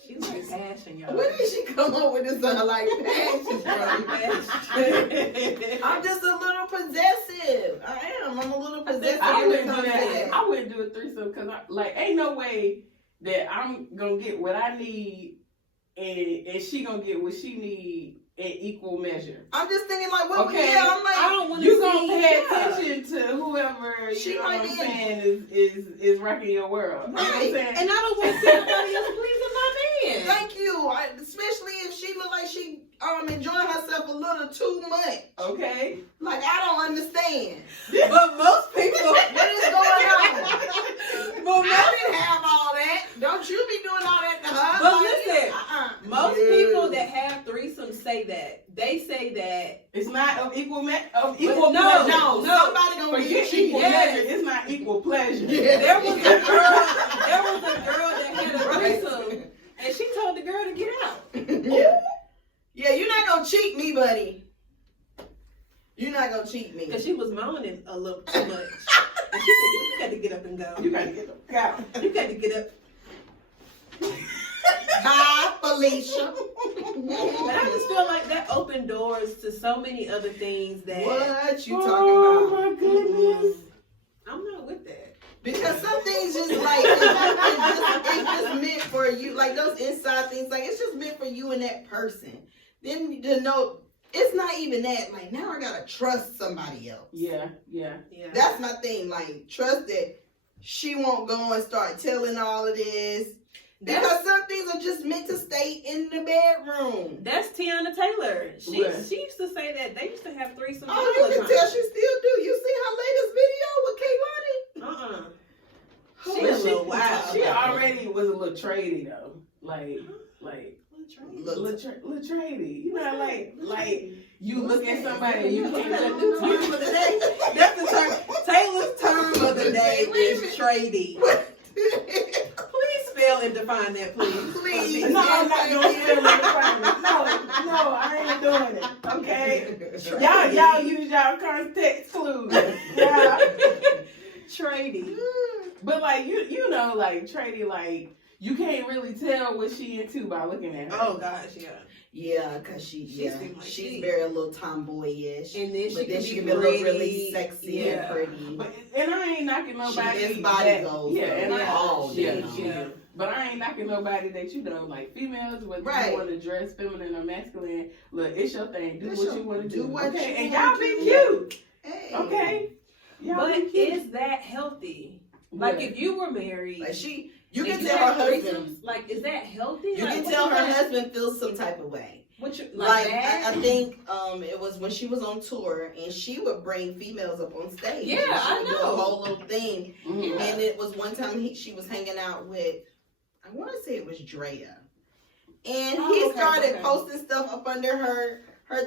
She like passion, y'all. Where did she come up with this like passion from? Passion. I'm just a little possessive. I am. I'm a little possessive. I when it wouldn't do comes to that. I wouldn't do a threesome because ain't no way that I'm gonna get what I need and she gonna get what she need in equal measure. I'm just thinking like, what? Okay. Yeah, I'm like, I don't want You to gonna see. pay Yeah. attention to whoever She you know might what I'm be- saying is rocking your world. You know what I'm Right. saying? And I don't want to see nobody else pleasing my man. thank you. Especially if she look like she enjoying herself a little too much. Okay. Like I don't understand. But most people, What is going on? but I didn't have all that. Don't you be doing all that to her? But Like, listen, most Yeah. people that have threesomes say that. They say that. It's not of equal no, pleasure. No, somebody gonna Forget get cheated. equal Yes. pleasure. It's not equal pleasure. Yeah. There was a girl that had a threesome, and she told the girl to get out. Yeah. Yeah, you're not gonna cheat me, buddy. You're not gonna cheat me. Because she was moaning a little too much. And she said, you got to get up and and go. You gotta get the out. You got to get up. Hi, Felicia. But I just feel like that opened doors to so many other things that What you talking Oh about? my goodness. I'm not with that. Because some things just like it's just meant for you, like those inside things, like it's just meant for you and that person. Then to know it's not even that. Like now I gotta trust somebody else. Yeah. That's my thing. Like trust that she won't go and start telling all of this. Because some things are just meant to stay in the bedroom. That's Tiana Taylor. She What? she used to say that they used to have threesomes Oh, all you the can time. tell she still do. You see her latest video with Kaylani? She But a little wild. She already was a little trady though. Like Look, little trady. You know, like you look at somebody and you can't That's let the term of the day. That's the term. Taylor's term of the day is tradie. Please spell and define that, please. Please. No, I'm not gonna spell it. No, I ain't doing it. Okay. Y'all use y'all context clues. Yeah. Tradie. But like you know, like tradie, like you can't really tell what she into by looking at her. Oh gosh, yeah. Yeah, cause she's seems like very a little tomboyish. And then But then she can be pretty. a little really sexy Yeah. and pretty. And I ain't knocking nobody. She is body goals. Yeah, and Yeah. all yeah, day. yeah. But I ain't knocking nobody that you know, like females, whether Right. you want to dress feminine or masculine. Look, it's your thing. Do what you want to do. what Okay, you and wanna y'all be do. cute. Hey. Okay. Y'all But be cute. is that healthy? Like What? if you were married, Like you and can you tell her had husband. threesomes, like is that healthy? You Like, can what tell you her gotta- husband feels some type of way. What you Like that? I think it was when she was on tour and she would bring females up on stage. Yeah, and she I would do know. a whole little thing. Mhm. And it was one time she was hanging out with, I want to say it was Drea, and Oh, he okay, started okay. posting stuff up under her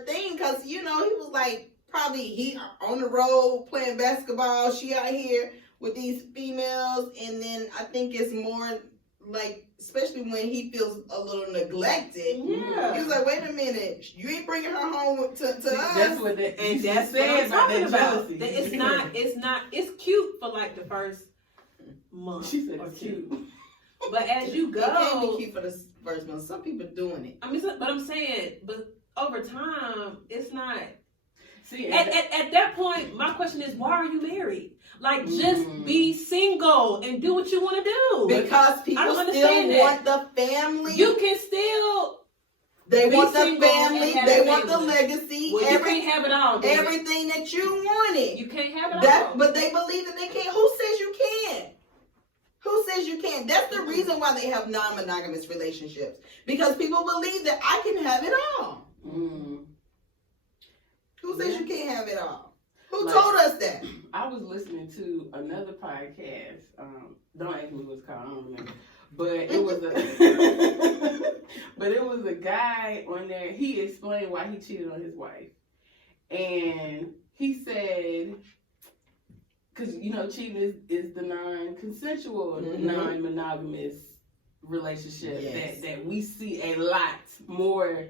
thing because you know he was like probably he on the road playing basketball. She out here with these females, and then I think it's more like especially when he feels a little neglected. Yeah. He was like, wait a minute, you ain't bringing her home to us. That's what that. And you that's what said I'm talking that about. jealousy. That it's cute for like the first month. She said or it's two. cute. But as you It can be go, cute for the first month. Some people doing it. I mean, but I'm saying, but over time, it's not. See, At that point, my question is, why are you married? Like, just be single and do what you want to do. Because I people don't still understand that. want the family. You can still. They be want the single family. and have They a want the family. legacy. Well, you can't have it all. Baby. Everything that you wanted. You can't have it all. But they believe that they can't. Who says you can? Who says you can't? That's the reason why they have non-monogamous relationships. Because people believe that I can have it all. Who says you can't have it all? Who told us that? I was listening to another podcast. Don't ask me what it's called. I don't remember. But it was a guy on there. He explained why he cheated on his wife, and he said, because you know, cheating is the non-consensual, non-monogamous relationship that we see a lot more.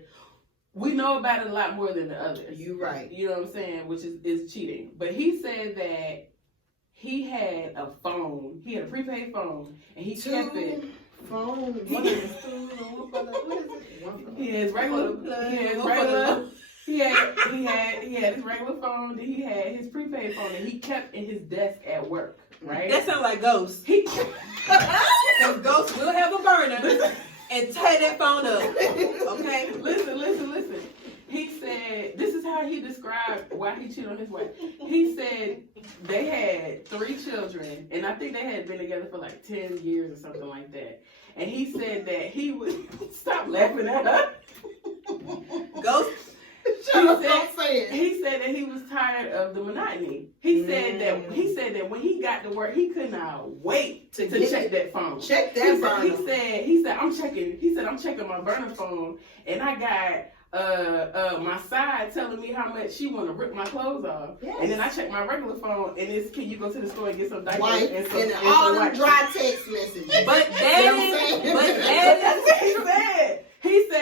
We know about it a lot more than the others. You're right. You know what I'm saying? Which is cheating. But he said that he had a phone. He had a prepaid phone, and he kept it. Phone. He has regular. He had his regular phone. Then he had his prepaid phone, and he kept in his desk at work. Right. That sounds like Ghost. Because Ghost will have a burner and tie that phone up. Okay? Listen. He said, this is how he described why he cheated on his wife. He said they had 3 children, and I think they had been together for like 10 years or something like that. And he said that he would, stop laughing at her. Ghost. He said that he was tired of the monotony. He said that when he got to work, he could not wait to check that phone. Check that phone. He said I'm checking my burner phone, and I got my side telling me how much she want to rip my clothes off. Yes. And then I check my regular phone, and it's, can you go to the store and get some diapers and all them dry text messages. But that that's what he said.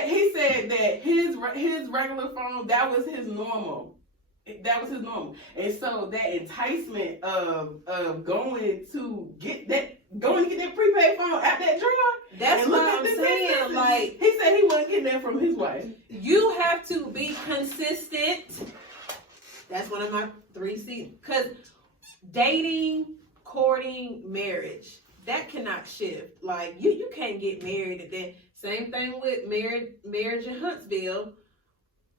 He said that his regular phone, that was his normal. That was his normal. And so that enticement of going to get that prepaid phone out that drawer. That's and look what at I'm the saying. messages. Like, he said he wasn't getting that from his wife. you have to be consistent. That's one of my 3 C's. Because dating, courting, marriage, that cannot shift. Like, you can't get married and then same thing with marriage in Huntsville.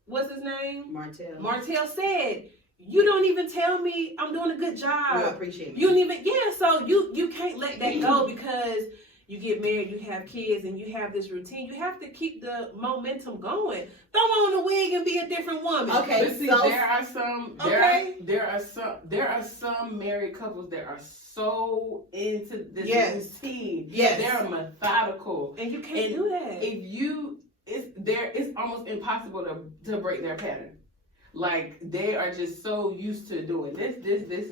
What's his name? Martell. Martell said, you don't even tell me I'm doing a good job. You appreciate me. You don't even, so you can't let that go because you get married, you have kids, and you have this routine. You have to keep the momentum going. Throw on a wig and be a different woman. Okay, But see, so there are some married couples that are so into this routine. Yes. They're methodical. And you can't do that. It's almost impossible to break their pattern. Like, they are just so used to doing this, and this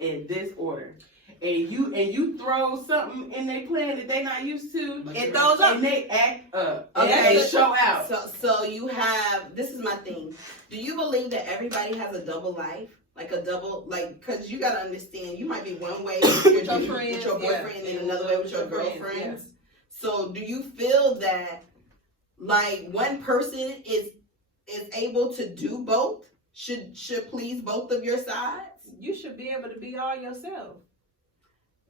in this order. And you throw something in their plan that they not used to, it throws up. and they act up. Okay, They show out. So you have, this is my thing. Do you believe that everybody has a double life? Like a double, because you gotta understand, you might be one way with your boyfriend, and another way with your girlfriend. Yes. So do you feel that, like, one person is able to do both? Should please both of your sides? You should be able to be all yourself.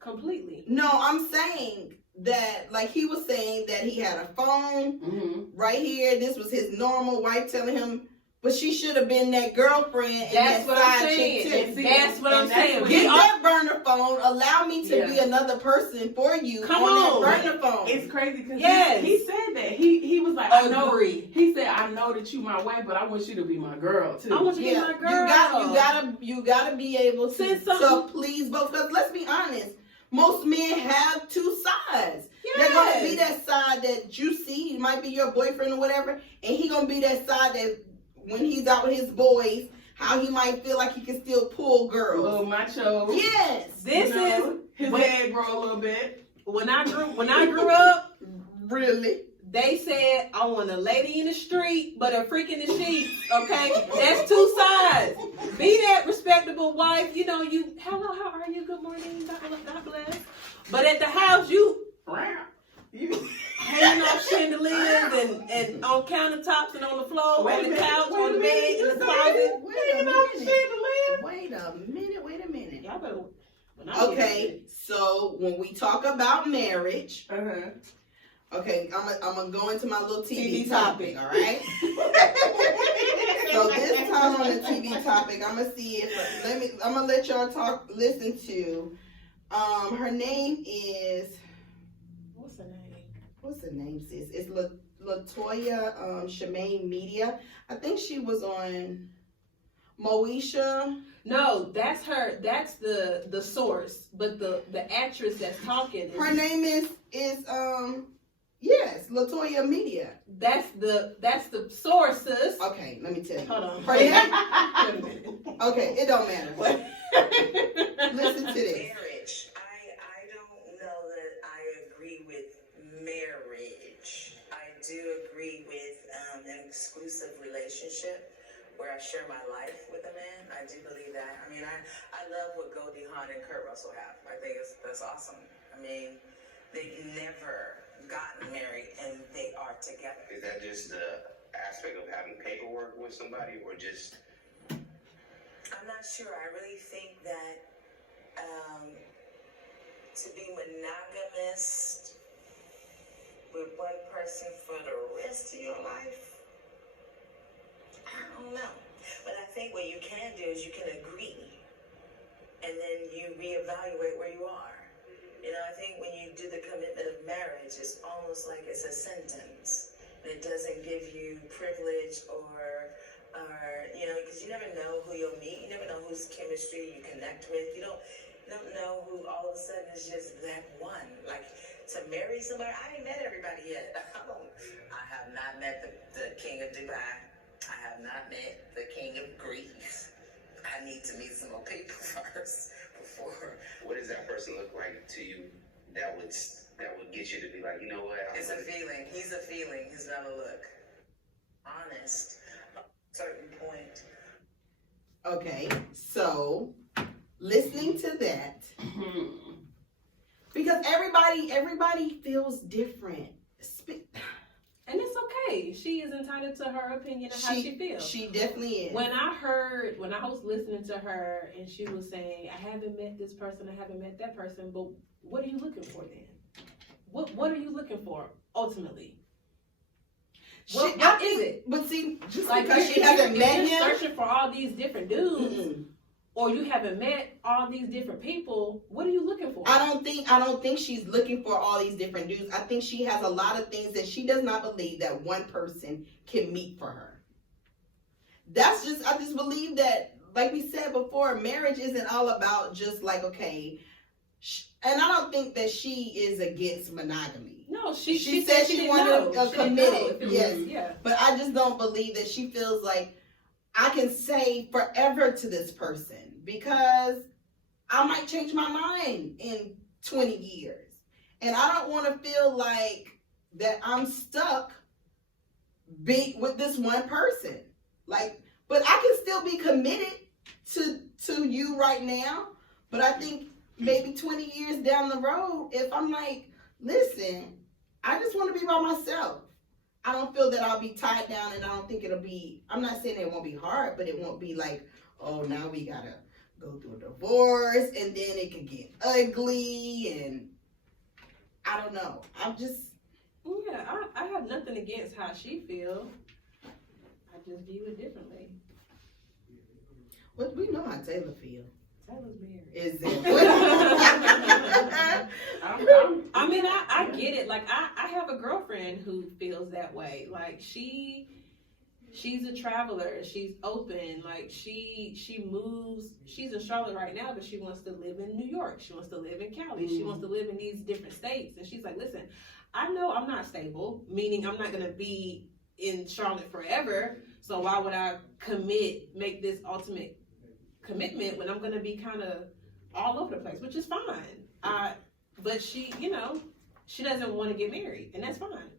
Completely. No, I'm saying that, like, he was saying that he had a phone right here. This was his normal wife telling him, but she should have been that girlfriend and That's that what I'm side chick saying. too. That's what I'm saying. Get that burner phone. Allow me to be another person for you on that burner phone. It's crazy because he said that. He was like, I know. He said, I know that you my wife, but I want you to be my girl too. I want you to be my girl. You gotta be able to please both. Because let's be honest, most men have 2 sides. Yes. They're gonna be that side that you see, it might be your boyfriend or whatever, and he gonna be that side that when he's out with his boys, how he might feel like he can still pull girls. A little macho. Yes. His head grow a little bit. When I grew up, really, they said I want a lady in the street, but a freak in the sheets. Okay, that's 2 sides. Be that respectable wife. You know, hello, how are you? Good morning. God bless. But at the house, you hanging off chandeliers and on countertops and on the floor, on the couch, on the bed, in the closet. Wait a minute. Y'all better. Okay, so when we talk about marriage, okay, I'm gonna go into my little TV topic, all right? So this time on the TV topic, I'm gonna see if I'm gonna let y'all listen to. Her name is. What's the name, sis? It's Latoya Shemaine Media. I think she was on Moesha. No, that's her. That's the source. But the actress that's talking. Her name is yes, Latoya Media. That's the source, sis. Okay, let me tell you. Hold on. Her name. Okay, it don't matter. Listen to this. Marriage. I don't know that I agree with marriage. I do agree with an exclusive relationship where I share my life with a man. I do believe that. I mean, I love what Goldie Hawn and Kurt Russell have. I think that's awesome. I mean, they've never gotten married and they are together. Is that just the aspect of having paperwork with somebody, or just? I'm not sure. I really think that to be monogamous with one person for the rest of your life, I don't know. But I think what you can do is you can agree and then you reevaluate where you are. You know, I think when you do the commitment of marriage, it's almost like it's a sentence. It doesn't give you privilege or you know, because you never know who you'll meet. You never know whose chemistry you connect with. You don't know who all of a sudden is just that one. Like, to marry somebody, I ain't met everybody yet. I have not met the king of Dubai. I have not met the king of Greece. I need to meet some more people first before. What does that person look like to you that would get you to be like, you know what? It's a feeling. He's a feeling. He's not a look. Honest. At a certain point. Okay, so listening to that, because everybody feels different. And it's okay. She is entitled to her opinion of how she feels. She definitely is. When I was listening to her and she was saying, I haven't met this person, I haven't met that person, but what are you looking for then? What are you looking for ultimately? What is it? But see, just like because she hasn't met if him, you're searching for all these different dudes, or you haven't met all these different people, what are you looking for? I don't think she's looking for all these different dudes. I think she has a lot of things that she does not believe that one person can meet for her. I just believe that, like we said before, marriage isn't all about just like, okay, and I don't think that she is against monogamy. No, she said she wanted a committed. Yes. Yeah. But I just don't believe that she feels like I can say forever to this person because I might change my mind in 20 years. And I don't want to feel like that I'm stuck with this one person. Like, but I can still be committed to you right now. But I think maybe 20 years down the road, if I'm like, listen, I just want to be by myself. I don't feel that I'll be tied down, and I don't think it'll be, I'm not saying it won't be hard, but it won't be like, oh, now we gotta go through a divorce, and then it could get ugly, and I don't know. I'm just... Yeah, I have nothing against how she feels. I just view it differently. Well, we know how Taylor feels. Taylor's married. Is it? I mean, I get it. Like, I have a girlfriend who feels that way. Like, she's a traveler. She's open. Like, she moves. She's in Charlotte right now, but she wants to live in New York. She wants to live in Cali. She wants to live in these different states. And she's like, listen, I know I'm not stable, meaning I'm not going to be in Charlotte forever. So why would I make this ultimate commitment when I'm going to be kind of all over the place, which is fine. But she, she doesn't want to get married, and that's fine.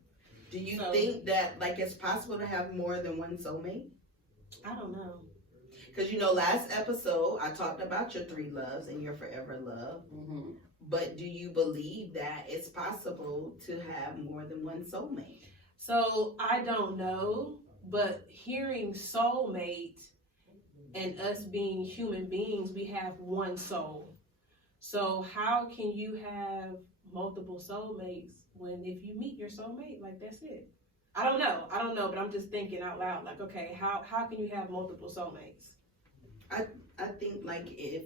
Do you think that, like, it's possible to have more than one soulmate? I don't know. Because, last episode, I talked about your 3 loves and your forever love. Mm-hmm. But do you believe that it's possible to have more than one soulmate? So, I don't know, but hearing soulmate and us being human beings, we have one soul. So how can you have multiple soulmates when if you meet your soulmate, like that's it? I don't know, but I'm just thinking out loud, like, okay, how can you have multiple soulmates? I think like if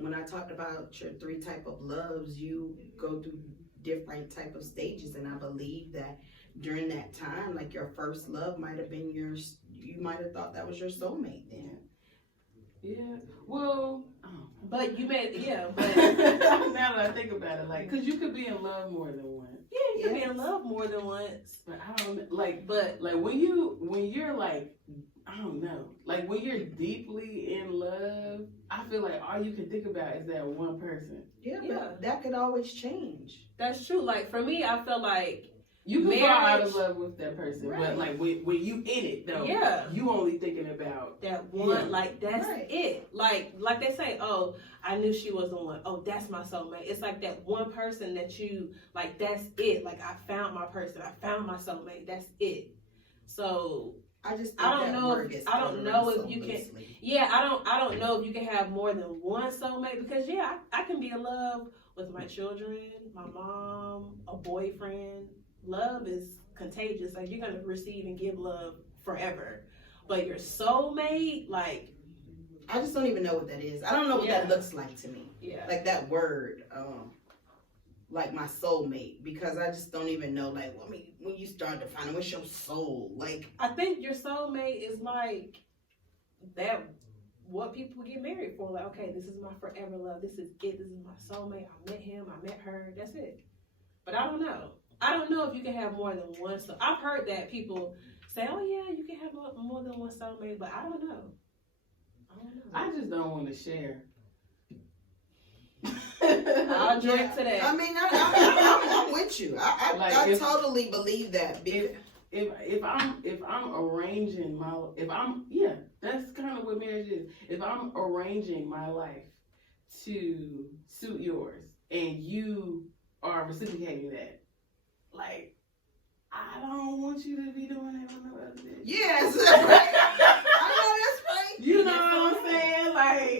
when I talked about your 3 type of loves, you go through different type of stages, and I believe that during that time, like your first love might have been you might have thought that was your soulmate then. Yeah. Well, but you made, but now that I think about it, like, because you could be in love more than once. Yeah, you could be in love more than once. But I don't like, when you're like, I don't know, like when you're deeply in love, I feel like all you can think about is that one person. Yeah. But that could always change. That's true. Like for me, I feel like you can fall out of love with that person, right. But like when you in it though, you only thinking about that one. Like that's it. Like they say, oh, I knew she was the one. Oh, that's my soulmate. It's like that one person that you like. That's it. Like I found my person. I found my soulmate. That's it. So I don't know if you can. Yeah, I don't know if you can have more than one soulmate because I can be in love with my children, my mom, a boyfriend. Love is contagious. Like you're gonna receive and give love forever. But your soulmate, like I just don't even know what that is. I don't know what that looks like to me. Yeah. Like that word, like my soulmate, because I just don't even know. Like when you start defining what's your soul, like I think your soulmate is like that. What people get married for, like okay, this is my forever love. This is it. This is my soulmate. I met him. I met her. That's it. But I don't know. I don't know if you can have more than one. So I've heard that people say, "Oh yeah, you can have more than one soulmate," but I don't know. I just don't want to share. I'll drink to that. I mean, I'm with you. I totally believe that. If I'm arranging That's kind of what marriage is. If I'm arranging my life to suit yours and you are reciprocating that, like, I don't want you to be doing that with no other bitch. Yes. I know that's right. You know what I'm saying?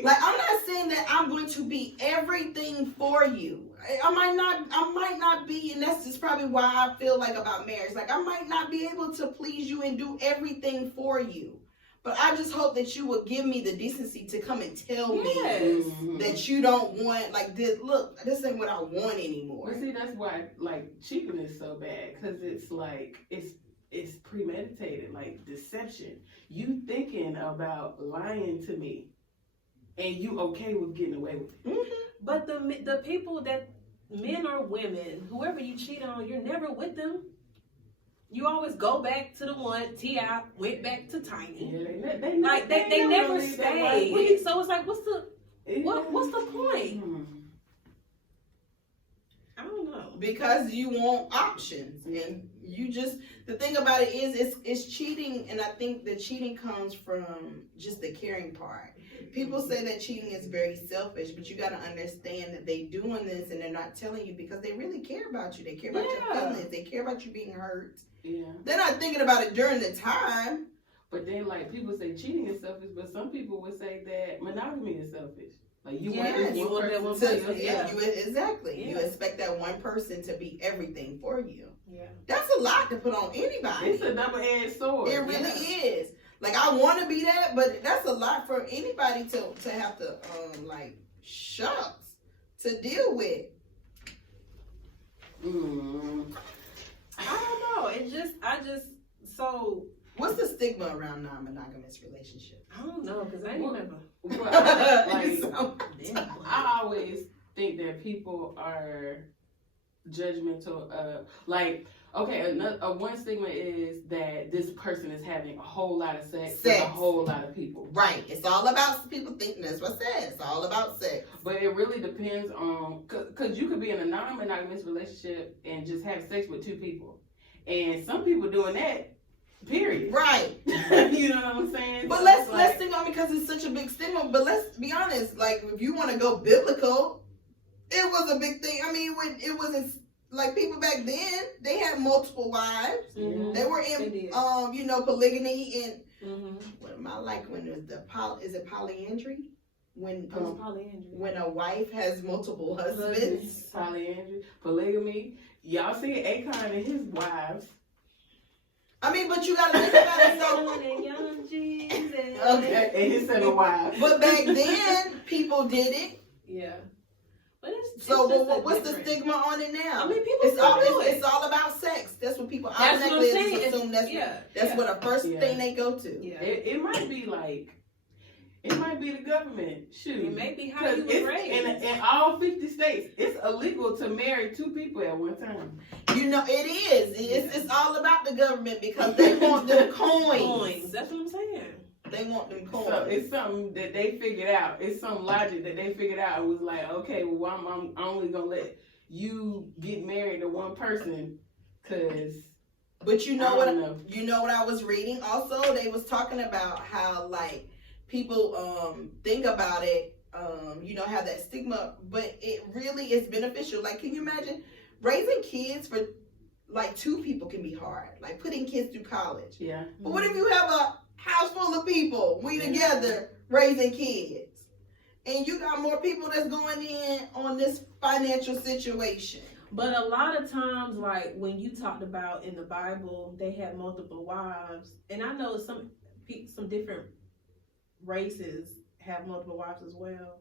Like, I'm not saying that I'm going to be everything for you. I might not be, and that's just probably why I feel like about marriage. Like, I might not be able to please you and do everything for you. But I just hope that you would give me the decency to come and tell me that you don't want, like, this. Look, this ain't what I want anymore. Well, see, that's why, like, cheating is so bad, because it's like, it's premeditated, like deception. You thinking about lying to me, and you okay with getting away with it. Mm-hmm. But the people that, men or women, whoever you cheat on, you're never with them. You always go back to the one. T.I. went back to Tiny. Yeah, they never stay. So it's like, what's the point? I don't know. Because you want options, and you just, the thing about it is it's cheating, and I think the cheating comes from just the caring part. People say that cheating is very selfish, but you got to understand that they doing this and they're not telling you because they really care about you. They care about your feelings. They care about you being hurt. Yeah. They're not thinking about it during the time. But then, like, people say cheating is selfish, but some people would say that monogamy is selfish. Like, you want that one person. Exactly. Yeah. You expect that one person to be everything for you. Yeah. That's a lot to put on anybody. It's a double-edged sword. It really is. Like, I want to be that, but that's a lot for anybody to have to, shucks, to deal with. I don't know. So. What's the stigma around non-monogamous relationships? I don't know, because I ain't never. I always think that people are judgmental. One stigma is that this person is having a whole lot of sex with a whole lot of people. Right. It's all about, people think that's what I said. It's all about sex. But it really depends on, because you could be in a non-monogamous relationship and just have sex with two people. And some people doing that, period. Right. You know what I'm saying? But so let's think on, because it's such a big stigma, but let's be honest, like, if you want to go biblical, it was a big thing. I mean, when it wasn't, like, people back then, they had multiple wives. Mm-hmm. They were in, polygamy, and what am I like when there's is it polyandry? When a wife has multiple husbands. Polyandry, polygamy. Y'all see Akon and his wives. I mean, but you gotta think about it. So, okay, and his 7 wives. But back then, people did it. Yeah. But it's what's the stigma on it now? I mean, people it's all about sex. That's what people automatically assume. That's what the first thing they go to. Yeah. It might be like, it might be the government. Shoot. It may be how you were raised. In all 50 states, it's illegal to marry 2 people at one time. You know, it is. It's all about the government because they want them coins. That's what I'm saying. They want them coins. So it's something that they figured out. It's some logic that they figured out. It was like, okay, well, I'm only going to let you get married to one person because... But you know what I was reading also? They was talking about how, like, people think about it, have that stigma, but it really is beneficial. Like, can you imagine raising kids for, like, 2 people can be hard. Like, putting kids through college. Yeah. But what if you have a house full of people, together raising kids, and you got more people that's going in on this financial situation? But a lot of times, like, when you talked about in the Bible, they had multiple wives, and I know some different races have multiple wives as well,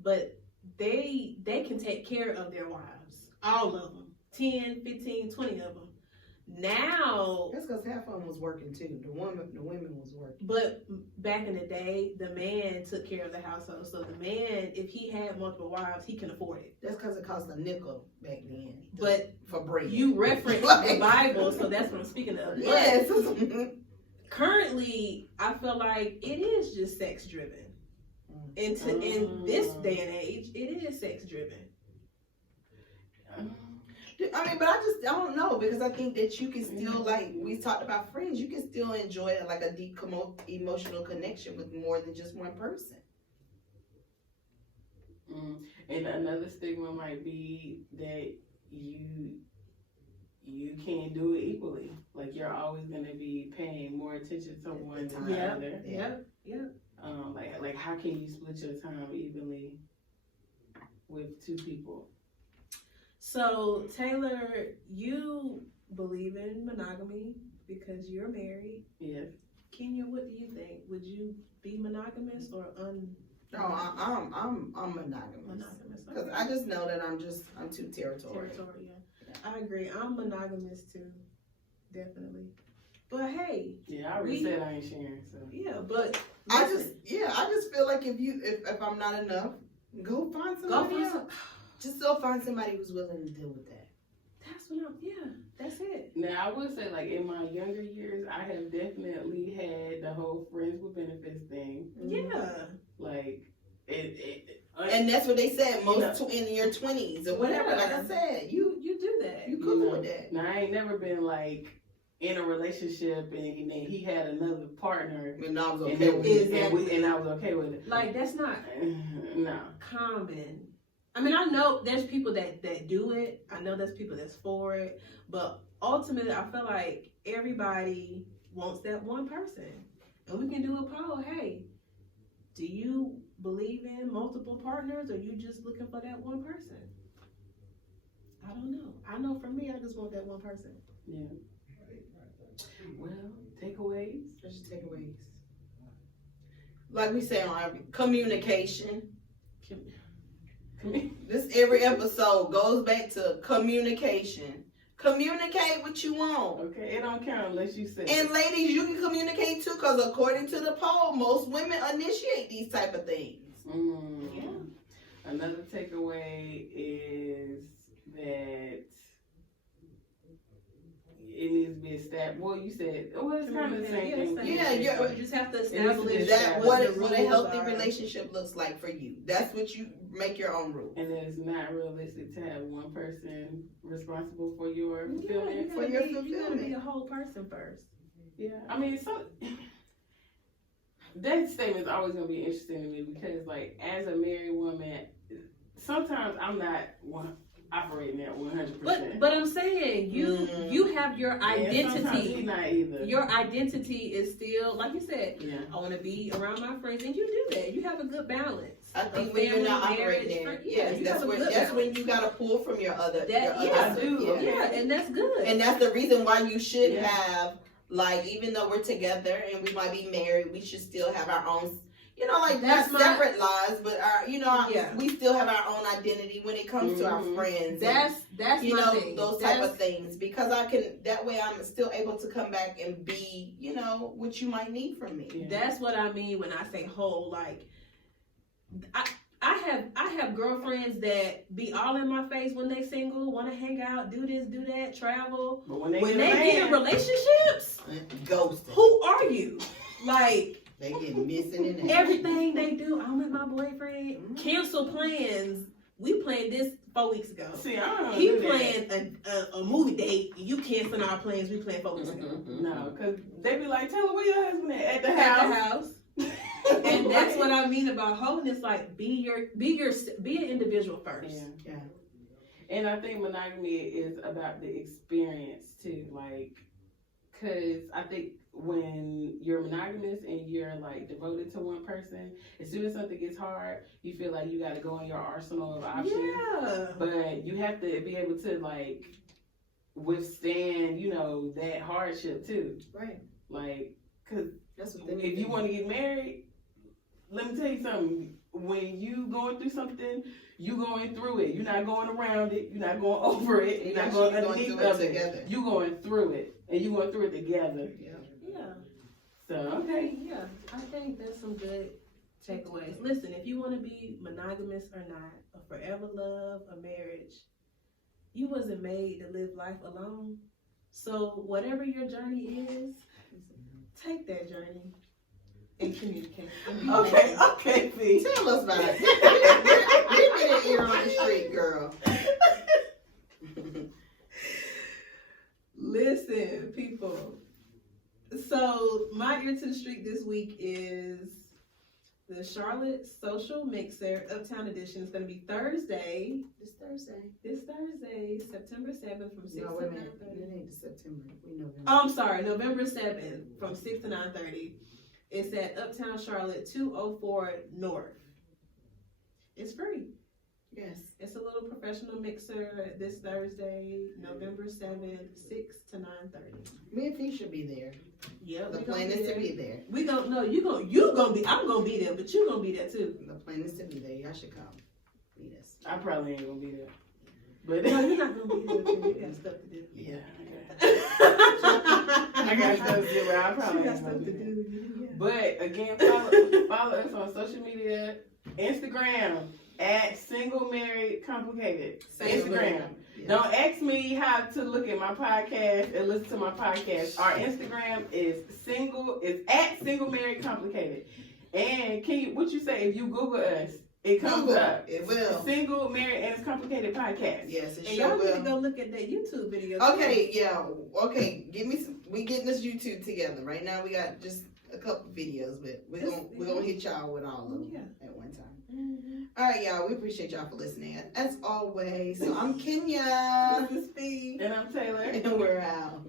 but they can take care of their wives, all of them, 10, 15, 20 of them. Now, that's because half of them was working too. The women was working. But back in the day, the man took care of the household. So the man, if he had multiple wives, he can afford it. That's because it cost a nickel back then. But for bread, you reference the Bible, so that's what I'm speaking of. Yes. Currently, I feel like it is just sex driven. In this day and age, it is sex driven. I mean, but I don't know, because I think that you can still, like we talked about friends, you can still enjoy like a deep emotional connection with more than just one person. And another stigma might be that you can't do it equally. Like you're always gonna be paying more attention to one than the other. Yep. Like how can you split your time evenly with two people? So Taylor, you believe in monogamy because you're married. Yes. Kenya, what do you think? Would you be monogamous or No, I'm monogamous. monogamous? Because I just know that I'm too territorial. I agree. I'm monogamous too, definitely. But hey, Yeah, I already said I ain't sharing. So yeah, but I just feel like if I'm not enough, go find somebody else. Just go find somebody who's willing to deal with that. That's it. now I would say, like in my younger years, I have definitely had the whole friends with benefits thing. Yeah. Like And that's what they said, in your 20s or whatever. Yeah. Like I said, You do that. you cool with that. Now I ain't never been like in a relationship and he had another partner And I was and, okay with it. and I was okay with it. Like that's not No. common. I mean, I know there's people that do it. I know there's people that's for it. But ultimately, I feel like everybody wants that one person. And we can do a poll. Hey, do you believe in multiple partners or you just looking for that one person? I don't know. I know for me, I just want that one person. Yeah. Well, takeaways. What's your takeaways? Like we say on every communication. This every episode goes back to communication. Communicate what you want. Okay, it don't count unless you say. And ladies, you can communicate too, because according to the poll, most women initiate these type of things. Yeah. Another takeaway is that it needs to be established. Well, you said, it's kind of the same thing. Yeah, you just have to establish That what what a the healthy rules are. relationship looks like for you. That's what you make your own rules. And then it's not realistic to have one person responsible for your Yeah, fulfillment. For your you gotta be fulfillment. a whole person first. Yeah, I mean, that statement's always gonna be interesting to me because, like, as a married woman, sometimes I'm not operating at 100%. But I'm saying you have your Sometimes he's identity. not either. Your identity is still, like you said, Yeah. I want to be around my friends, and you do that. You have a good balance. I think Of when you're family, not marriage, operating, friend- yes, you that's have a when good that's when balance. you gotta pull from your other. That- your yeah, other I do, stuff, okay. Yeah, and that's good. And that's the reason why you should Yeah. have, like, even though we're together and we might be married, we should still have our own, like, That's not separate lives, but Yeah. we still have our own identity when it comes to our Mhm. friends. That's my thing. Those type of things, because that way I'm still able to come back and be, what you might need from me. Yeah. That's what I mean when I say whole. Like, I have girlfriends that be all in my face when they single, want to hang out, do this, do that, travel. But when they When get they get in relationships, Ghosting. who are you? Like, They get missing in action. everything they do, I'm with my boyfriend. Cancel plans. We planned this 4 weeks ago. See, I don't He do that. planned a movie date. You canceling our plans we planned 4 weeks ago. No, because they be like, tell her where your husband at the At the house. house. And that's what I mean about holiness. Like, be an individual first. Yeah. And I think monogamy is about the experience too. Like, because I think when you're monogamous and you're like devoted to one person, as soon as something gets hard, you feel like you got to go in your arsenal of options. Yeah. But you have to be able to like withstand, that hardship too. Right. Like, because That's what if you want to get married, let me tell you something. When you going through something, you going through it. You're not going around it. You're not going over it. You're not going underneath through it of it. together. You going through it, and you going through it together. Yeah. So okay. Yeah. I think that's some good takeaways. Listen, if you want to be monogamous or not, a forever love, a marriage, you wasn't made to live life alone. So whatever your journey is, take that journey and communicate. And be Okay, P. Tell us about it. Give me that ear on the street, girl. Listen, people. So my ear to the street this week is the Charlotte Social Mixer Uptown Edition. It's going to be Thursday. This Thursday. This Thursday, September 7th from 6 No, to wait a minute. 9:30. It ain't September. We November. Oh, I'm sorry, November 7th from 6 to 9:30. It's at Uptown Charlotte, 204 North. It's free. Yes. It's a little professional mixer this Thursday, November 7th, 6 to 9:30. Me and Fee should be there. Yep. The plan is to be there. We don't know. You gonna be. I'm gonna be there, but you gonna be there too. The plan is to be there. Y'all should come. Meet us. I probably ain't gonna be there. But No, you're not gonna be there because you got stuff to do. yeah, I got stuff to do, but I probably She got ain't stuff gonna to be there. do. Yeah. But again, follow us on social media, Instagram at Single Married Complicated. Instagram. Yes. Don't ask me how to look at my podcast and listen to my podcast. Our Instagram is at Single Married Complicated. And what you say if you Google us, it comes Google, up. it will. Single Married and It's Complicated podcast. Yes, it And sure y'all need to will. go look at that YouTube video. too. Okay, yeah. Okay, give me some. We getting this YouTube together. Right now we got just a couple videos, but we're gonna hit y'all with all of them at one time. Mm-hmm. All right, y'all. We appreciate y'all for listening. As always, so I'm Kenya, This is Steve. And I'm Taylor. and we're out.